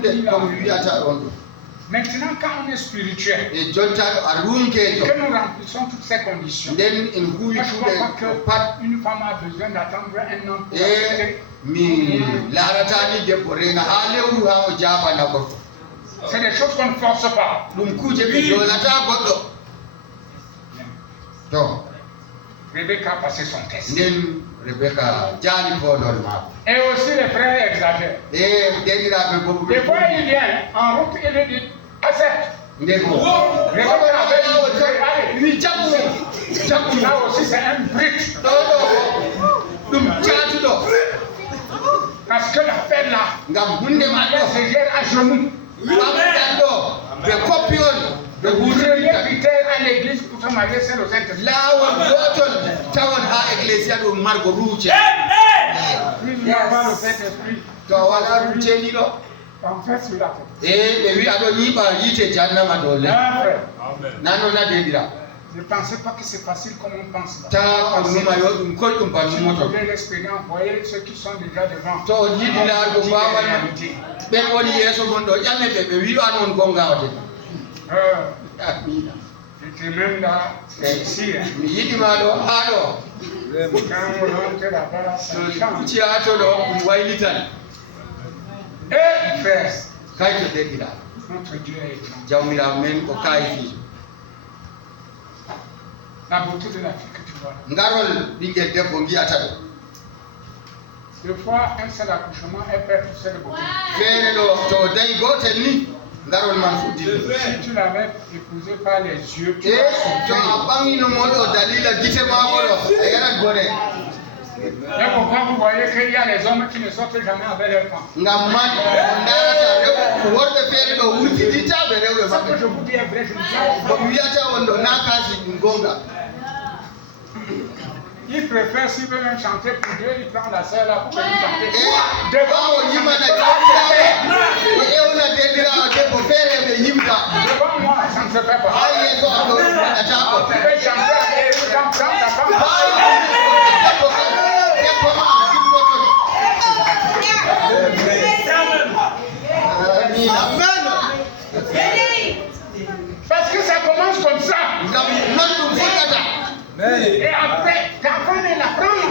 Maintenant, quand on est spirituel, e jontaɗo a runkejo que nous remplissons toutes ces conditions, nden en huwi moi je ne vois pas kuuɗe pat qu'une femme a besoin d'attendre un an pour e assister. mi laratani debbo rena ha lewru ha o jabana gorko C'est des choses qu'on ne force pas. ɗum kuje ɓe jolata goɗɗo to Rebecca a passé son test. nden rebecca jaali podol maako Et aussi les frères exagèrent. e denɗiraɓe bobu Des fois, il vient en route et il dit accepte. nden ko Rebecca avait dit allez. mi jaɓɓu jaɓɓu Là aussi, c'est un brick. ɗo ɗo ɗum caatuɗo Parce que la fête là, ngam hunde man elle ɗo se gère à genoux. ɓamɗan ɗo ɓe koppi on ɓe Le premier ɓurrinta critère à l'église pour se marier, c'est le Saint-Esprit. laawol gotol tawan ha ecclésia ɗum margo ruuce Puis il n'y a pas le Saint-Esprit. to wala ruuceniɗo On fait sur la tête. e ɓe wi aɗo yiiɓa yiite jannama dow le Un frère, nano nadeɗira ne pensez pas que c'est facile comme on pense. ta on numa yo ɗum koye ɗum Si banni vous moto voulez l'expérience, voyez ceux qui sont déjà devant. to on yiɗi laarugo mbawan ɓen woni yeeso mon ɗo ƴamme ɓe ɓe wiwan on gongawde amina J'étais même là, c'est ici. Hein. mi yiɗima ɗo ha ɗo Quand on rentre là-bas, ça change. kucci ha to ɗo ɗum waylitan Et frère, kay to deɗira notre Dieu est grand. jawmirawo men ko kayifijo La beauté de la fille que tu vois là. ngarol ɓinguel debbo mbiyata ɗo Des fois, un seul accouchement, elle perd toute cette beauté. feere ɗo to dañi gotel ni ngarol man fuɗɗi Si tu l'avais épousé par les yeux, tu e vas to a souffrir. ɓamino mon ɗo dalila guite mako ɗo a yarat bone Et pourquoi vous voyez qu'il y a les hommes qui ne sortent jamais avec leurs femmes? ngam man on darata worɓe feere ɗo wurtiditaɓe rewɓe Ce que maɓɓe je vous dis est vrai, je ne sais ko mi wiyata on ɗo na kasi ɗum gonga Il préfère s'il veut même chanter pour Dieu, il prend la sœur là pour lui chanter. Devant moi, ça ne se fait pas. Tu peux chanter avec ta femme. Parce que ça commence comme ça. Et après, ta femme elle apprend.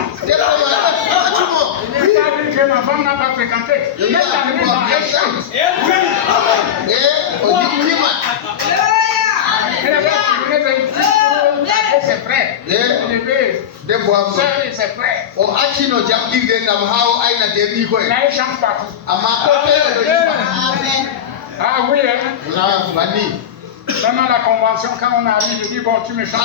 Vous savez que ma femme n'a pas fréquenté. Elle est arrivée dans elle chante. Elle avait amené ses frères. Ses frères. Là, elle chante partout. Ah oui, hein? Maintenant la convention, quand on arrive, je dis bon, tu me chantes.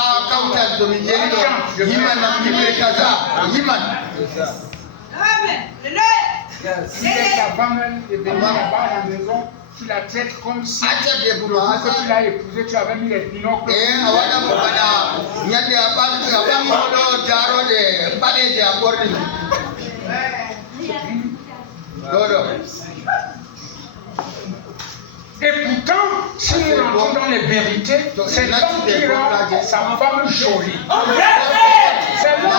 Amen. Si ta femme est venue là-bas à la maison, tu la traites comme si que tu l'as épousée, tu avais mis les binocles. Et pourtant, si nous rentrons dans les vérités, c'est l'homme qui rend sa femme jolie. C'est l'homme.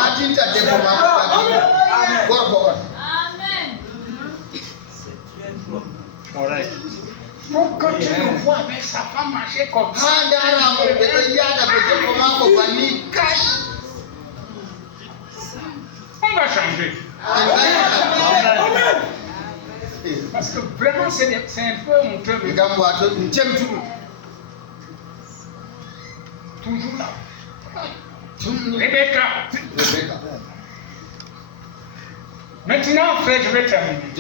Pour que tu le vois avec sa femme marcher comme ça. On va changer. Parce que vraiment, c'est un peu honteux. Toujours là. Rebecca. Maintenant, frère, je vais terminer.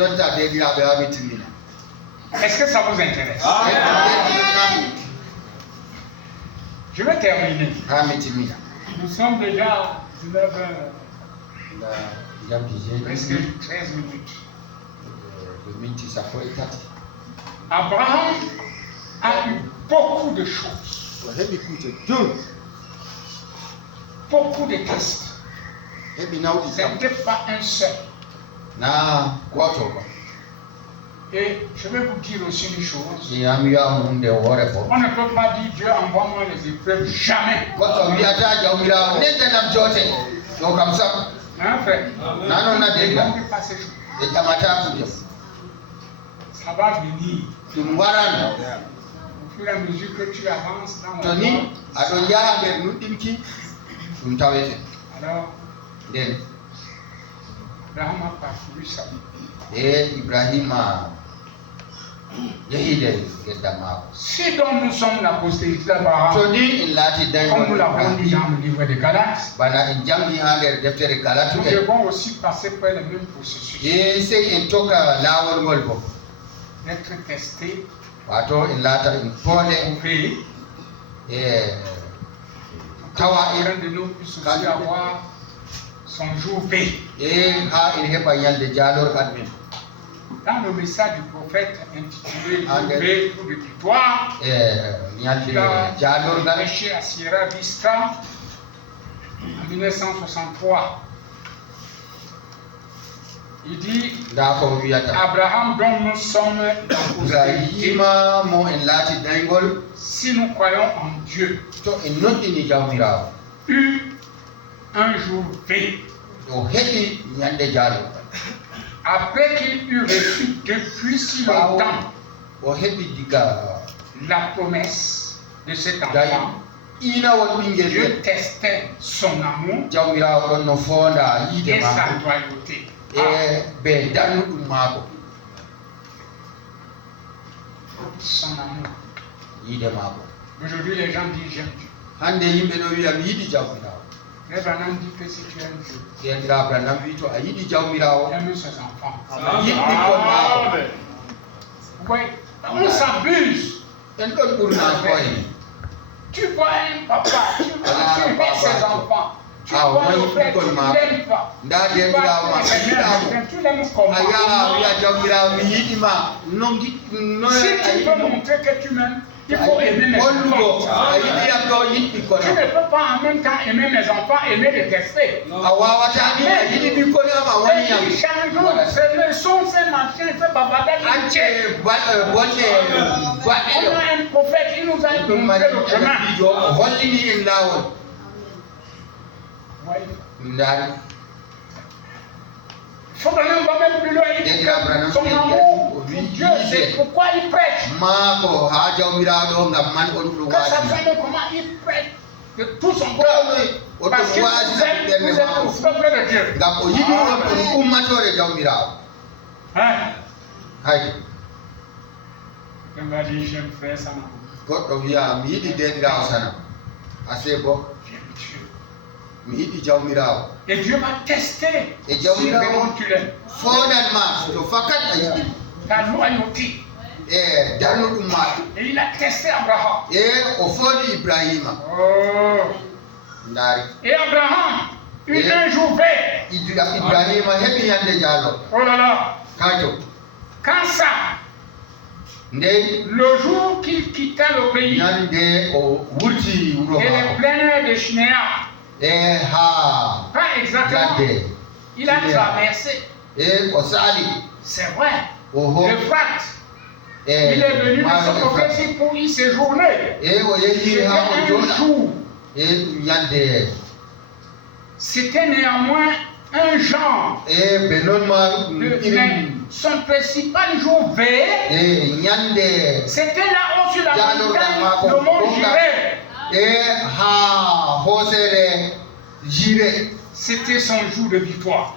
Est-ce que ça vous intéresse? Je vais terminer. Nous sommes déjà 19h, presque 13 minutes. Abraham a eu beaucoup de choses, beaucoup de tests. Ce n'était pas un seul. Et je vais vous dire aussi une chose. On ne peut pas dire Dieu envoie-moi les épreuves jamais. Hein, frère? Ne manquez pas ces choses. Ça va venir. Au fur et à mesure que tu avances dans la vie. Alors, Abraham a parcouru ça. Si donc nous sommes la postérité d'Abraham, comme nous l'avons dit dans le livre de Galates, nous devons aussi passer par le même processus. D'être testé, prouvé, chacun de nous puisse aussi avoir son jour V. Dans le message du prophète intitulé V pour de victoire, il a prêché à Sierra Vista en 1963. Il dit Abraham dont nous sommes si nous croyons en Dieu, eut un jour V. Après qu'il eut reçu depuis si longtemps la promesse de cet enfant, Dieu testait son amour et sa loyauté. Son amour. Aujourd'hui, les gens disent j'aime Dieu. Mais Branham dit que si tu aimes Dieu, aime ses enfants. Oui, on s'abuse. Tu vois un papa, tu vois ses enfants. Tu vois le frère, tu ne l'aimes pas. Tu l'aimes comment? Si tu peux montrer que tu m'aimes, Il faut aimer mes enfants. Tu Tu ne peux pas en même temps aimer mes enfants et les détester. Ils changent, c'est le son, c'est machin, c'est babadal. On a un prophète, il nous a montré le chemin. Il faut qu'on va même plus loin. Il dit que son amour pour Dieu, c'est pourquoi il prêche. Que ça fait comment il prêche de tout son cœur. Parce que vous êtes le peuple de Dieu. Hein? Il va dire, j'aime faire ça. Et Dieu va tester si vraiment tu l'aimes. Ta loyauté. Et il a testé Abraham. Oh. Et Abraham eut un jour vert. Oh là là. Quand ça, le jour qu'il quitta le pays et les plaines de Shinéa, pas exactement, il a traversé. C'est vrai. L'Euphrate. Il est venu de ce côté-ci pour y séjourner. C'était néanmoins un genre. Son principal jour vert, c'était là-haut sur la montagne, le mont Jireh. C'était son jour de victoire.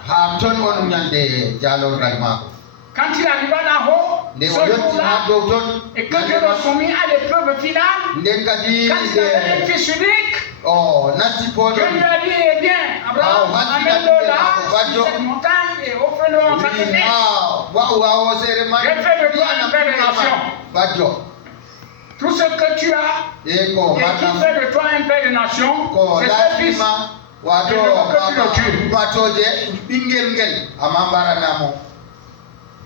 Quand il arriva là-haut, ce jour-là, et que Dieu le soumit à l'épreuve finale, quand il avait un fils unique, Dieu lui a dit, eh bien, Abraham, amène-le là, sur cette montagne, et offre-le en sacrifice. Je fais de toi un père de nation. Tout ce que tu as, et qui fait de toi un père de nation, c'est ce fils. Je veux que tu le tues.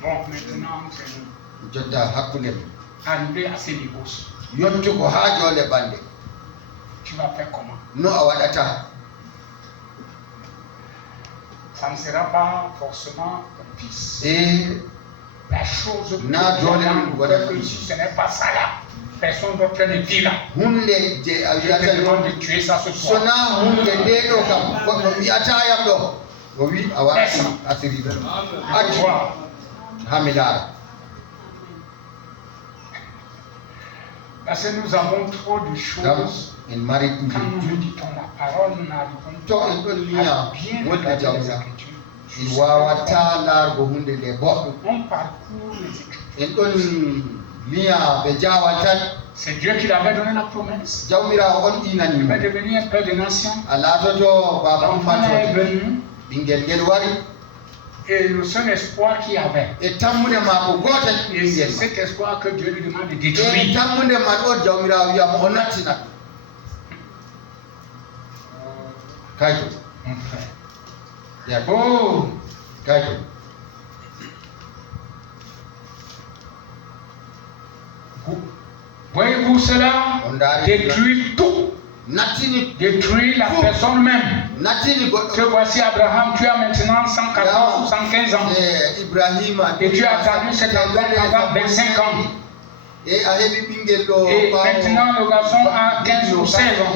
Bon, maintenant, c'est arrivé à ces niveaux. Tu vas faire comment? Ça ne sera pas forcément ton fils. La chose que ce n'est pas ça là. Personne d'autre ne dit là. Je te demande de tuer ça ce soir. Parce que nous avons trop de choses. Quand nous méditons la parole, nous n'arrivons pas à bien regarder les Écritures. On parcourt les Écritures. C'est Dieu qui l'avait donné la promesse. Il va devenir un père de nation. L'enfant est venu. Et le seul espoir qu'il avait, et c'est cet espoir que Dieu lui demande de détruire. Mon frère. Oh, voyez-vous cela? Détruire tout. Détruire la personne même. Que voici Abraham, tu as maintenant 114 ou 115 ans. Et tu as attendu cet enfant pendant 25 ans. Et maintenant le garçon a 15 ou 16 ans.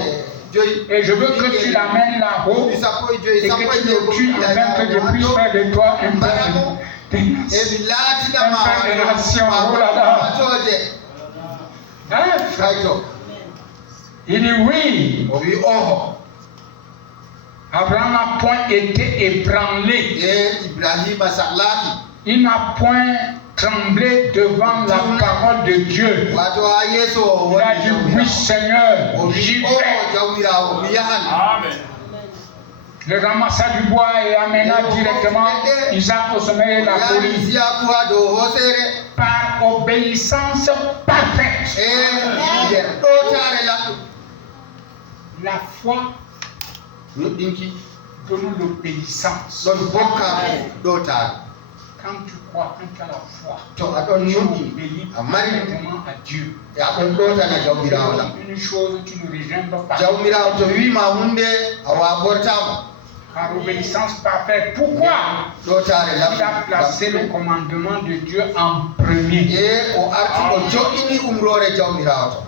Et je veux que tu l'amènes là-haut et que tu le tues afin que je puisse faire de toi un père de nation. Oh là là. Hein? Il dit oui. Abraham n'a point été ébranlé. Il n'a point tremblé devant la parole de Dieu. Il a dit oui Seigneur, j'y vais. Amen. Le ramassa du bois et amena directement Isaac au sommet de la colline par obéissance parfaite. La foi donne l'obéissance. Quand tu crois, quand tu as la foi, to aɗon tu yoɓi obéis a mari complètement à Dieu. e aɗon ɗotana jawmirawo lam Une chose, tu ne rejoins pas. jawmirawo to wima hunde a wabortama Par obéissance parfaite. Pourquoi? ɗotare lam Il a placé le commandement de Dieu en premier. e o arti o joɗini umrore jawmirawo to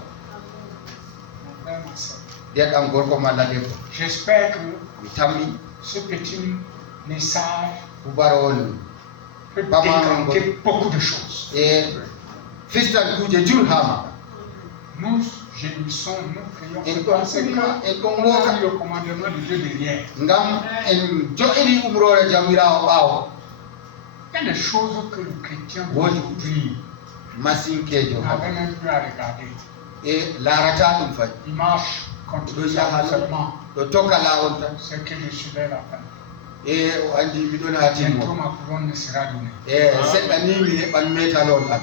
Mon frère, ma sœur, deɗɗam gorko malla debbo j'espère que mi tammi ce petit message hubarowol peut Pas mal, décanter beaucoup de choses. e fistan kuje jur ha maɗa Nous gémissons, nous prions. en C'est ɗon parce que umma en ɗon on a woka le commandement de Dieu derrière. ngam en joɗini umrore jawmirawo ɓaawo Il y a des choses que le chrétien Oui. aujourd'hui masinkejo n'avait même plus à regarder. e larata ɗum fayi Il marche contre ɗo ça yaha seulement. ɗo tokka lawol tan C'est que je suis vers la fin. e o andi miɗon ha Bientôt timmo ma couronne me sera donnée. e seɗɗa ni mi heɓan metalol am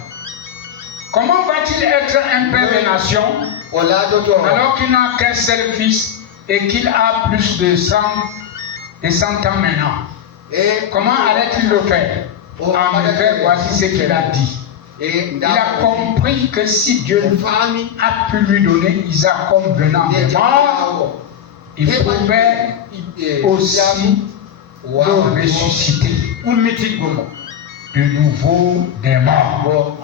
Comment va-t-il être un père de nation o laadoto alors qu'il n'a qu'un seul fils et qu'il a plus de 100 ans maintenant? e Comment allait-il le faire? En effet, voici ce qu'il a dit. e Il a compris que si Dieu faami a pu lui donner Isaac comme venant nde de mort, jawmirawo il pouvait aussi le ressusciter ummitiggo mo de nouveau des morts. bo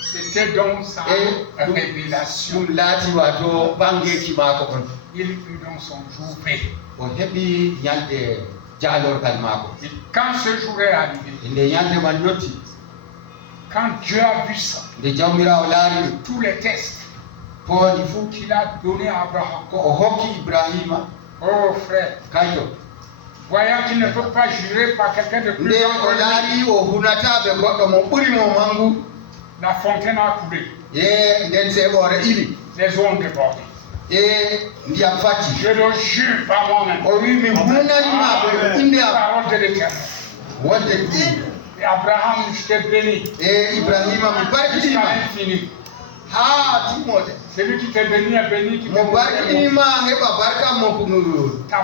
C'était donc sa Et révélation. ɗum laati wato bangeki maako on Il eut donc son jour fait. o heɓi ñalde jaalorgal maako Et quand ce jour est arrivé, e nde ñalde man yotti quand Dieu a vu ça, nde jawmirawo laari ɗum tous les tests pooni fuu qu'il a donnés à Abraham, ko o hokki ibrahima oh frère, kayto voyant qu'il ne peut pas jurer par quelqu'un de plus nde grand o que lui, laari o hunataɓe goɗɗo mo ɓuri mo mangu la fontaine a coulé, e nden seeɓore ili les eaux ont débordé. e ndiyam fatti Je le jure par moi-même. o wi min hunanima ɓe inde am Parole de l'Éternel. wonde ɗi Et Abraham, je t'ai béni e ibrahima mi jusqu'à barkiɗima l'infini. ha timmode Celui qui t'est béni est béni, qui mo t'est béni. barkiɗinima heɓa barka mo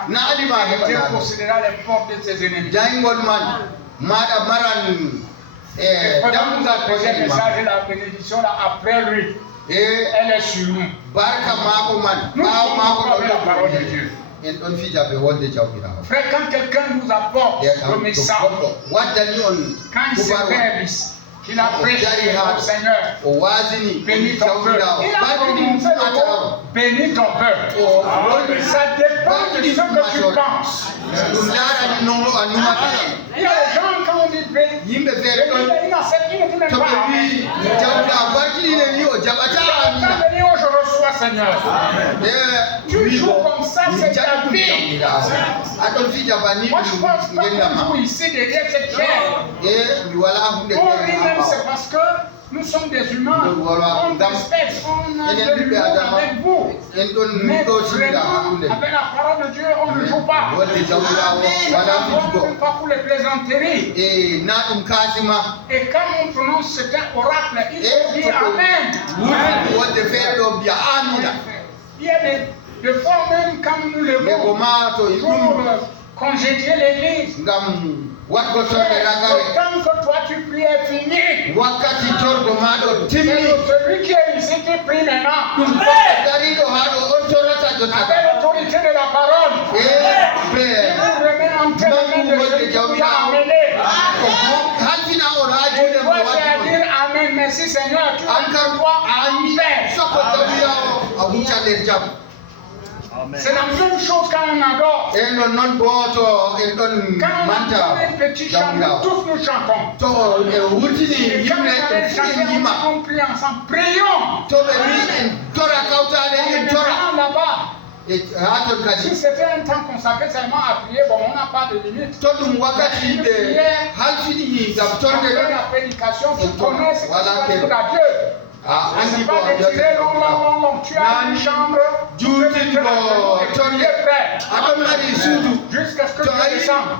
naalima Dieu heɓa possédera les portes de ses ennemis. jayngol man maɗa maran e Quand nous dammugal a posé le koseɗima message de la bénédiction là, après lui, e elle est sur nous. barka maako man Nous ɓaawo maako sommes avec la parole de ɗo Dieu. en ɗon fija ɓe wonde jawmirawo Frère, quand quelqu'un nous apporte le message, waddani on quand il se hubarwa réalise qu'il a prêché au Seigneur, o wasini bénis ton peuple. jawmirawo Il a barkiɗin prononcé le fumataro mot, bénis ton peuple. Oh, Ça dépend de ce que tu penses. ɗum laarani noon a numata Il y a des gens, quand on dit bénis, yimɓe feere ɗon il n'accepte, il ne dit même to ɓe pas. wi jawmirawo barkiɗine wi o jaɓata amina Quand béni, oh, je reçois, Seigneur. Tu joues comme ça, c'est ta vie. jawmirawo aɗon fija banni Moi, je ne pense pas qu'on gendama joue ici derrière cette chair. e mi wala hunde Pour feere lui-même, ha c'est ɓawo parce que nous sommes des humains. On respecte, on a enen de ɓiɓɓe l'humour adama avec vous. en ɗon Mais ɗotinga hakkunde vraiment, avec la parole de Dieu, on ne joue pas. wonde jawmirawo wala La fitugo parole n'est pas pour les plaisanteries. e na ɗum kasima Et quand on prononce certains oracles, il e faut dire Amen. wurti wonde feere ɗo mbiya amina Il y a des fois même quand nous le mais ko voyons ma to e pour ɗum congédier l'église. ngam waɗgo torɗe ragare Le temps que toi tu pries est fini. wakkati torgo maɗo C'est timmi celui qui est ici qui prie maintenant. ɗum dariɗo ha ɗo on torrata jottata Avec l'autorité de la parole. e Il ɓe vous remet entre les mains de celui qui vous a amené. halfina on ha Et juuɗe mo toi, c'est à waɗi dire Amen. Merci Seigneur. Tu as ankam toi ami en paix. soko jawmirawo a hucca nder jam C'est la même chose quand on adore. en non noon boto en ɗon Quand on manta entend les petits chants, nous jawmirawo tous nous chantons. to e wurtini Et quand yimɓe on en est fu chanté, en yima on prie ensemble. Prions. to ɓe wi en tora kawtade en tora Maintenant, là-bas, e ha ton si kadi c'était un temps consacré seulement à prier, bon, on n'a pas de limite. to ɗum wakkati yimɓe halfini gam torde Après ɗon la prédication, tu Et toi, connais ce que tu voilà vas que- dire à Dieu. a Ce andi n'est ko pas de tirer long. Tu as une chambre, tu peux juutingo te tonde frère, aɗon mari suudu jusqu'à ce que To tu ayi- descendes.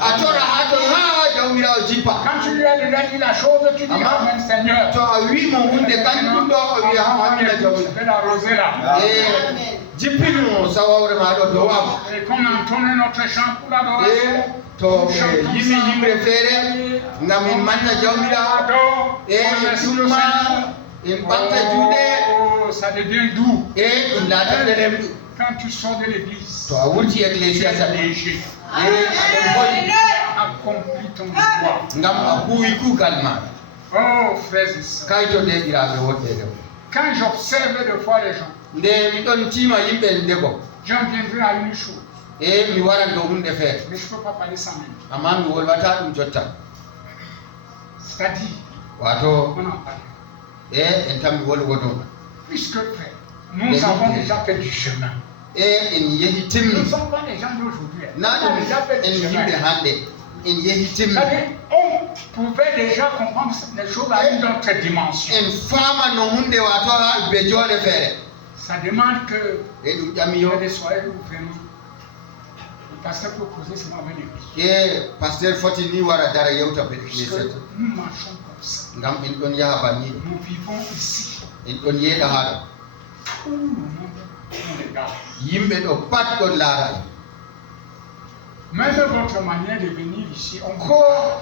a tora ha ton ha jawmirawo jippa Quand tu lui as déjà dit la chose, tu dis Amen Seigneur. to a wimo hunde kañum ɗum ɗo o wiya ha amina jawmirawo Je vais l'arroser là. e jippino sawawre maɗo dow am Et comme entonner notre chant pour e l'adoration. to yimi yimre feere ngam en manna jawmirawo e tumma en ɓanta juuɗe Oh, ça devient doux. e ɗum laatande remɗu Quand tu sors de l'église, to a wurti ecclésia tu es tan léger. e aɗon hoyi Accomplis ton devoir. ngam a huwi kuugal ma Oh, frères et sœurs. kay to ndeɗiraɓe wonɓe rew Quand j'observe des fois les gens, nde miɗon tiima yimɓe ndego j'en viendrai à une chose. e mi waran dow hunde feere Mais je ne peux pas parler sans même. amma mi wolwata ɗum jotta C'est-à-dire, wato on en parle. e en tan mi wolwoto Puisque, frère, nous avons déjà fait du chemin. e en yehi Nous ne timmi sommes pas les gens d'aujourd'hui. na On a ɗum déjà fait en du chemin. yimɓe hannde en yehi timmi C'est-à-dire, on pouvait déjà comprendre les choses à une autre dimension. en faama no hunde wato ha ɓe jooɗe feere Ça demande que e ɗum ƴami yo il y ait des soirées où vraiment le pasteur peut causer seulement avec l'église. e pasteur foti ni wara dara yewta ɓe Parce église que nous marchons comme ça. ngam en ɗon yaha banniɗo Nous vivons ici. en ɗon yeeɗa haɗo Tout le monde nous regarde. yimɓe ɗo pat ɗon laara en Même votre manière de venir ici, on ko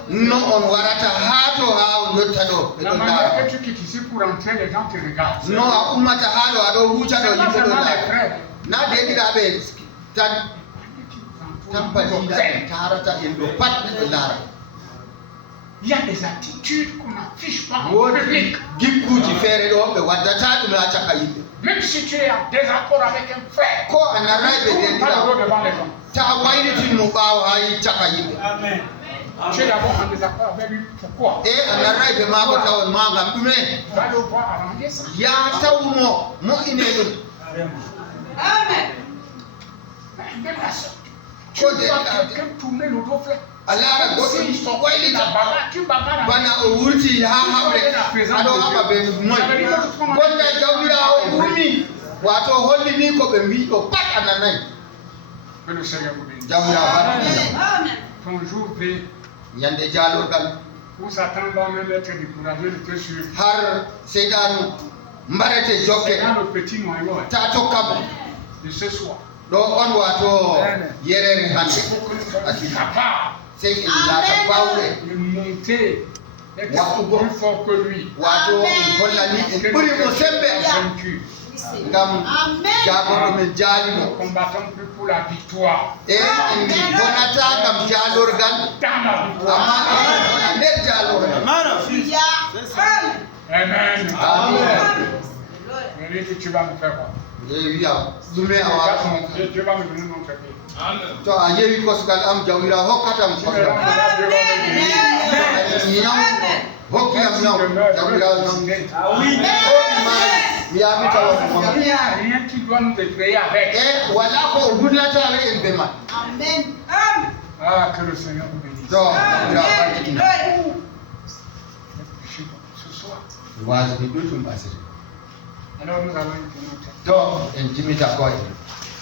no on warata haa to ha on yotta ɗo ɓe la ɗon manière laara que tu quittes ici pour entrer, les gens te regardent. no a ummata haa ɗo aɗo huuca ɗo C'est pas yimɓe ɗon seulement les laara frères. na deɗiraɓe tan tampatiɗa en tarata en ɗo pat ɓe ɗon laara Il y a des attitudes qu'on n'affiche pas en woodi public. gikkuji feere ɗo ɓe waddata ɗum ha caka yimɓe Même si tu es en désaccord avec un frère, ko a narray ɓe tu pas deɗiraɓe devant les gens. ta waylitinmo ɓaawo ha caka yimɓe Tu es d'abord en désaccord avec lui. Pourquoi? e a narray ɓe maako tawon ma ngam ɗume Tu vas devoir arranger ça. ya tawmo moƴine ɗum Amen. Même la sœur. Tu Ko vois deɗiraɓe quelqu'un tourner le dos fait. a laara goɗɗo Tu waylita bagarres, tu bagarres. bana o wurti ha haɓre aɗo haɓa ɓe moy gonda jawmirawo ummi wato hollini ko ɓe mbiɗo pat a nanayi Que le Seigneur vous bénisse. jawmirawo Amen. Ton jour V, ñande jaalorgal où Satan va même être découragé de te suivre. har seyɗanu mbarete C'est jokke dans le petit noyau hein, ta tokkamo de ce soir. ɗo on wato yerere Il hande faut que nous soyons capables sey en laata bawɗe de monter, d'être Wow. plus fort que lui. wato en hollani en ɓurimo sembe Vaincu. ngam jagorɗo men Nous jaalino ne combattons plus pour la victoire. e en bonata ngam jaalorgal Dans la victoire. amma en gona nder jaalorgal Amen. Amen. Mais lui, tu vas me faire voir. e wiya ɗume a wawata Dieu va me donner notre pays. to a yewi kosgal am jawmira hokkatam Tu verras kosgal que là, Dieu va me donner. ñaw hokkiyam ñaw jawmirawo ñaw mi yaami tawa Il n'y a rien qui doit nous effrayer avec. e wala ko o gullatawe en ɓe ma Ah, que le Seigneur vous bénisse. to jawmirawo barkitina Ce soir. wasde ɗuɗum asiri Alors nous allons écouter notre to en jimita koye